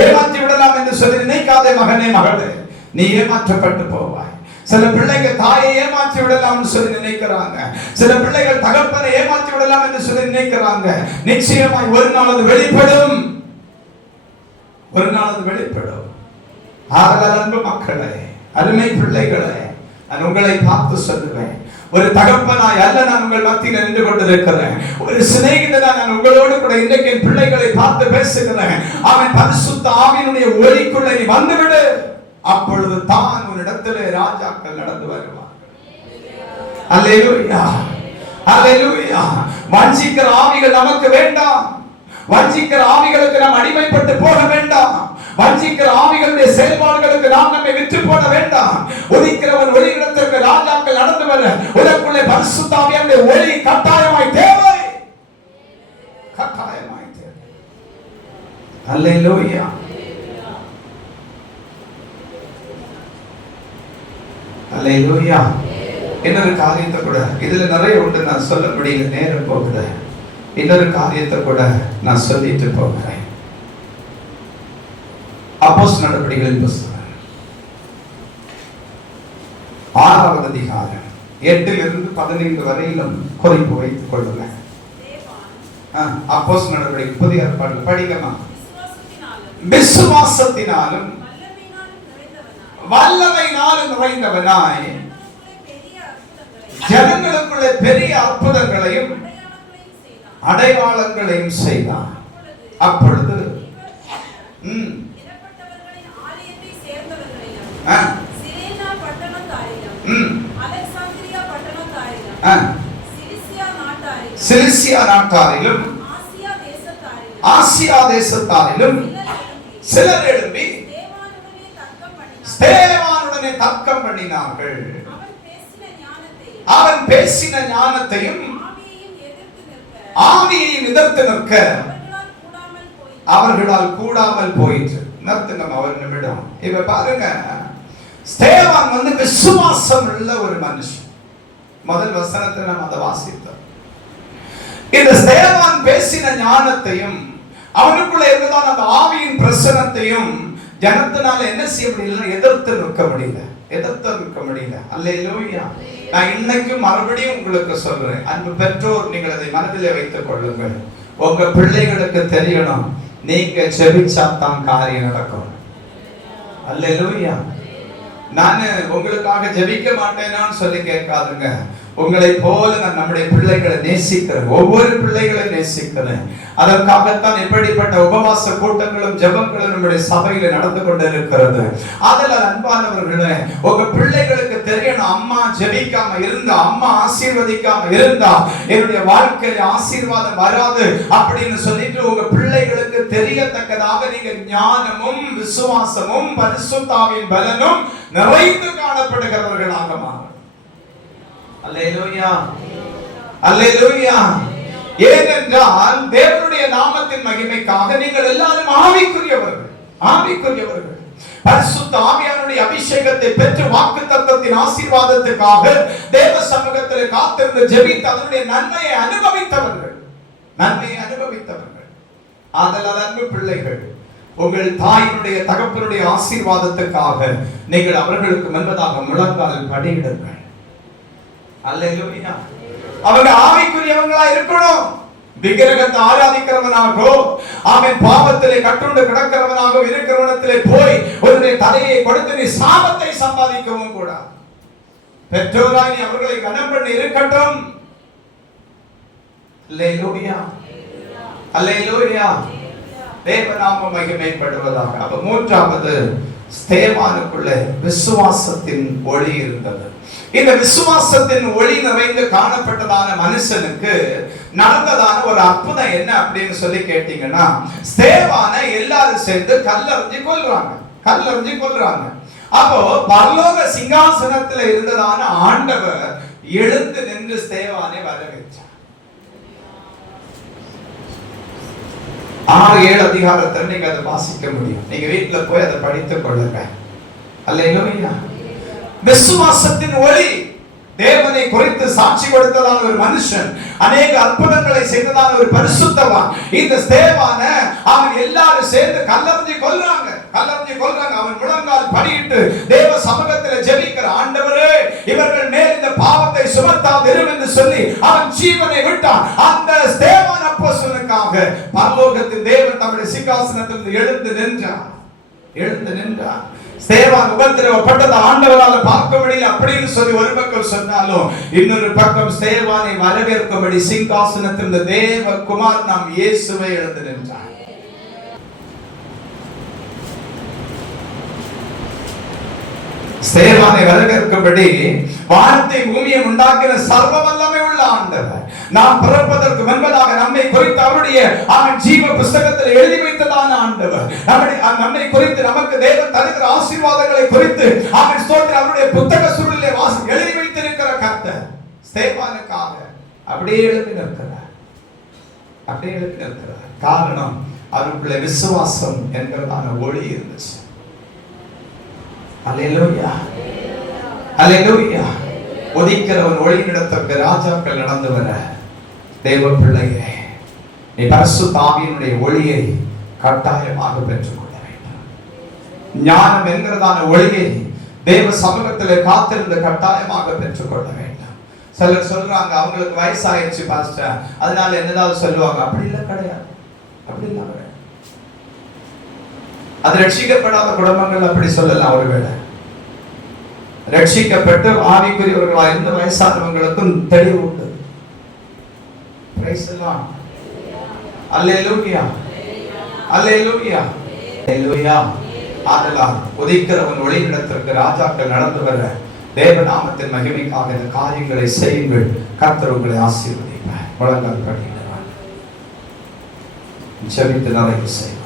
ஏமாற்றி விடலாம் என்று சொல்லி நினைக்காதே மகனே மகளே, நீ ஏமாற்றப்பட்டு போவாய். சில பிள்ளைகள் தாயை ஏமாற்றி விடலாம் என்று சொல்லி நினைக்கிறாங்க. சில பிள்ளைகள் தகப்பனை ஏமாற்றி விடலாம் என்று சொல்லி நினைக்கிறாங்க. நிச்சயமாய் ஒரு நாள் அது வெளிப்படும். ஒரு நாள் அது வெளிப்படும். ஆதலால் அன்பு மக்களே, அருமை பிள்ளைகளே, நான் உங்களை பார்த்து சொல்லுவேன், ஒரு தகப்பனாய் அல்ல நான் உங்கள் மத்தியில் நின்று கொண்டிருக்கிறேன். ஒரு சிநேகிதனா நான் உங்களோடு கூட இன்றைக்கு என் பிள்ளைகளை பார்த்து பேசுகிறேன். அவன் பரிசுத்த ஆவியினுடைய ஒளிக்குள்ளே நீ வந்துவிடு. அப்பொழுது தான் உன்னிடத்திலே ராஜாக்கள் நடந்து வருவார். அல்லேலூயா, அல்லேலூயா. வஞ்சிக்கிற ஆவிகள் நமக்கு வேண்டாம். வஞ்சிக்கிற ஆவிகளுக்கு நாம் அடிமைப்பட்டு போக வேண்டாம். வஞ்சிக்கிற ஆவிகளுடைய செயல்பாடுகளுக்கு நாம் நம்மை விற்று போட வேண்டாம். ஒலிக்கிறவன் ஒளியிடத்திற்கு ராஜாக்கள் நடந்து வர உனக்குள்ளே பரிசுத்த ஆவியானுடைய ஒளி கட்டாயமாய் தேவை. கட்டாயமாய் தேவை. அல்லேலூயா. அல்லேலூயா. இன்னொரு காரியத்தை கூட, இதுல நிறைய உண்டு, நான் சொல்ல முடியல, நேரம் போகுது. இன்னொரு காரியத்தை கூட நான் சொல்லிட்டு போகிறேன். அப்போஸ்தலர் நடபடிகளின் புத்தகம் 6வது அதிகாரம் 8 - 15 வரையிலும் குறிப்பு வைத்துக் கொள்ளுங்க. அப்போஸ்தலர் நடபடிகள் புதிய ஏற்பாடு படிக்கமா. விசுவாசத்தினாலும் வல்லமையினாலும் நிறைந்தவனாய் ஜனங்களுக்குள்ளே பெரிய அற்புதங்களையும் அடையாளங்களையும் செய்தான். அப்பொழுது சிலிசியா நாட்டாரிலும் ஆசியா தேசத்தாரிலும் சிலர் எழும்பி ஸ்தேவானுடனே தர்க்கம் பண்ணினார்கள். அவன் பேசின ஞானத்தையும் ஆவியையும் எதிர்த்து நிற்க அவர்களால் கூடாமல் போயிற்று. நிறுத்துங்க ஒரு நிமிடம். இப்ப பாருங்க, ஸ்தேவான் விசுவாசம் உள்ள ஒரு மனுஷன். முதல் வசனத்தை நாம் அதை வாசித்தோம். இந்த ஸ்தேவான் பேசின ஞானத்தையும் அவனுக்குள்ள இருந்ததான அந்த ஆவியின் பிரசன்னத்தையும் ஜனத்தினால என்ன செய்ய முடியல? எதிர்த்து நிற்க முடியல. எதிர்த்து நிற்க முடியல. அல்லேலூயா. நான் இன்னைக்கு மறுபடியும் உங்களுக்கு சொல்றேன், அன்பு பெற்றோர், நீங்கள் அதை மனதிலே வைத்துக் கொள்ளுங்கள். உங்க பிள்ளைகளுக்கு தெரியணும், நீங்க ஜெபிச்சா தான் காரியம் நடக்கும். அல்லேலூயா. நான் உங்களுக்காக ஜெபிக்க மாட்டேனான்னு சொல்லி கேட்காதுங்க. உங்களை போல நான் நம்முடைய பிள்ளைகளை நேசிக்கிறேன். ஒவ்வொரு பிள்ளைகளை நேசிக்கிறேன். அதற்காகத்தான் எப்படிப்பட்ட உபவாச கூட்டங்களும் ஜெபங்களும் நம்முடைய சபையில நடந்து கொண்டு இருக்கிறது. அதனால் அன்பானவர்களே, உங்க பிள்ளைகளுக்கு தெரியணும், அம்மா ஜெபிக்காம இருந்தா, அம்மா ஆசீர்வதிக்காம இருந்தா என்னுடைய வாழ்க்கையில ஆசீர்வாதம் வராது அப்படின்னு சொல்லிட்டு உங்க பிள்ளைகளுக்கு தெரியத்தக்கதாக நீங்க ஞானமும் விசுவாசமும் பரிசுத்த ஆவியின் பலனும் நிறைந்து காணப்படுகிறவர்களாக மாறும். அல்லேலூயா, அல்லேலூயா. ஏனென்றால் தேவனுடைய நாமத்தின் மகிமைக்காக நீங்கள் எல்லாரும் ஆவிக்குரியவர்கள். ஆவிக்குரியவர்கள் பரிசுத்த ஆவியானுடைய அபிஷேகத்தை பெற்று வாக்குத்தத்தத்தின் ஆசீர்வாதத்துக்காக தேவ சமூகத்தில் காத்திருந்து ஜெபித்து அதனுடைய நன்மையை அனுபவித்தவர்கள். நன்மையை அனுபவித்தவர்கள். ஆதலால் அன்பு பிள்ளைகள், உங்கள் தாயினுடைய தகப்பனுடைய ஆசீர்வாதத்துக்காக நீங்கள் அவர்களுக்கு முன்பதாக முழங்கால் படியிடுங்கள். அல்லேலூயா. அவங்க ஆவிக்குரியவங்களா இருக்கணும். விக்கிரகத்தை ஆராதிக்கிறவனாகோ அவன் பாவத்திலே கட்டுண்டு கிடக்கிறவனாகோ இருக்கிறவனத்திலே போய் ஒரு தலையை கொடுத்து நீ சாபத்தை சம்பாதிக்கவும் கூடாது. பெற்றோராய் நீ அவர்களை கனம் பண்ணி இருக்கட்டும். அல்லேலூயா, அல்லேலூயா. தேவநாமம் மகிமைப்படுவதாக. அப்ப மூன்றாவது, ஸ்தேவானுக்குள்ளே விசுவாசத்தின் ஒளி இருந்தது. இந்த விசுவாசத்தின் ஒளி நிறைந்து காணப்பட்டதான மனுஷனுக்கு நடந்ததான ஒரு அற்புதம் என்ன அப்படின்னு சொல்லி கேட்டீங்கன்னா, ஸ்தேவானை எல்லாரும் சேர்ந்து கல்லறிஞ்சு கொல்றாங்க. கல்லறிஞ்சு கொல்றாங்க. அப்போ பரலோக சிங்காசனத்துல இருந்ததான ஆண்டவர் எழுந்து நின்று ஸ்தேவானை வரவேற்றார். 6-7 அதிகாரத்தில் நீங்க அதை வாசிக்க முடியும். நீங்க வீட்டுல போய் அதை படித்துக் கொள்ளுங்க. அல்லேலூயா. விசுவாசத்தின் ஒளி. தேவனை குறித்து சாட்சி கொடுத்ததான ஒரு மனுஷன், அநேக அற்புதங்களை செய்ததான ஒரு பரிசுத்தவான். இந்த ஸ்தேவான அவன் எல்லாரும் சேர்ந்து கல்லெறிஞ்சு கொல்றாங்க. அவன் முழங்கால் படியிட்டு தேவ சமூகத்தில் ஜெபிக்கிற, ஆண்டவரே இவர்கள் மேல் இந்த பாவத்தை சுமத்தாதிரும் என்று சொல்லி அவன் ஜீவனை விட்டான். அந்த ஸ்தேவான் அப்போஸ்தலனுக்காக பரலோகத்தின் தேவன் தம்முடைய சிங்காசனத்தில் எழுந்து நின்றார். ஸ்தேவான் உபத்திரவப்பட்டது ஆண்டவரால் பார்க்க முடியல அப்படின்னு சொல்லி ஒரு பக்கம் சொன்னாலும், இன்னொரு பக்கம் ஸ்தேவானை வரவேற்கும்படி சிங்காசனத்தில் தேவ குமார் நாம் இயேசுவை எழுந்து நின்றார். ஸ்தேவானை வரவேற்கும்படி வானத்தை பூமியை உண்டாக்கின சர்வ வல்லமை உள்ள ஆண்டவர், நாம் பிறப்பதற்கு முன்பதாக நம்மை குறித்து அவருடைய ஜீவ புஸ்தகத்தில் எழுதி வைத்ததான ஆண்டவர், நம்மை குறித்து நமக்கு தேவன் தருகிற ஆசீர்வாதங்களை குறித்து அவருடைய புத்தக சுருளிலே எழுதி வைத்திருக்கிற கர்த்தர் ஸ்தேவானுக்காக அப்படியே எழுதி நிற்கிறார். காரணம், அவருக்குள்ள விசுவாசம் என்கிறதான ஒளி இருந்துச்சு. அல்லேலூயா, அல்லேலூயா. உதிக்கிறவன் ஒளியிடத்திற்கு ராஜாக்கள் நடந்து வர, தேவ பிள்ளையே, நீ பரிசுத்த ஆவியினுடைய ஒளியை கட்டாயமாக பெற்றுக்கொள்ள வேண்டும். ஞானம் என்கிறதான ஒளியை தேவ சமூகத்திலே காத்திருந்து கட்டாயமாக பெற்றுக்கொள்ள வேண்டும். சிலர் சொல்றாங்க, அவங்களுக்கு வயசாயிடுச்சு பாஸ்டர், அதனால என்னதாவது சொல்லுவாங்க. அப்படி இல்லை, கிடையாது. அது ரட்சிக்கப்படாத குடும்பங்கள் அப்படி சொல்லலாம். ஒருவேளை ரட்சிக்கப்பட்டு ஆவிக்குரியவர்களா இருந்த வயசானவங்களுக்கும் தெளிவு உண்டு. Praise the Lord. அல்லேலூயா, அல்லேலூயா, அல்லேலூயா. ஆதலால் உதிக்கிறவன் ஒளியிடத்திற்கு ராஜாக்கள் நடந்து வர, தேவநாமத்தின் மகிமைக்காக இந்த காரியங்களை செய்யுங்கள். கர்த்தர் உங்களை ஆசீர்வதிப்பார். முழங்கால் படிக்கிறார். ஜெபித்து நிறைவு செய்வோம்.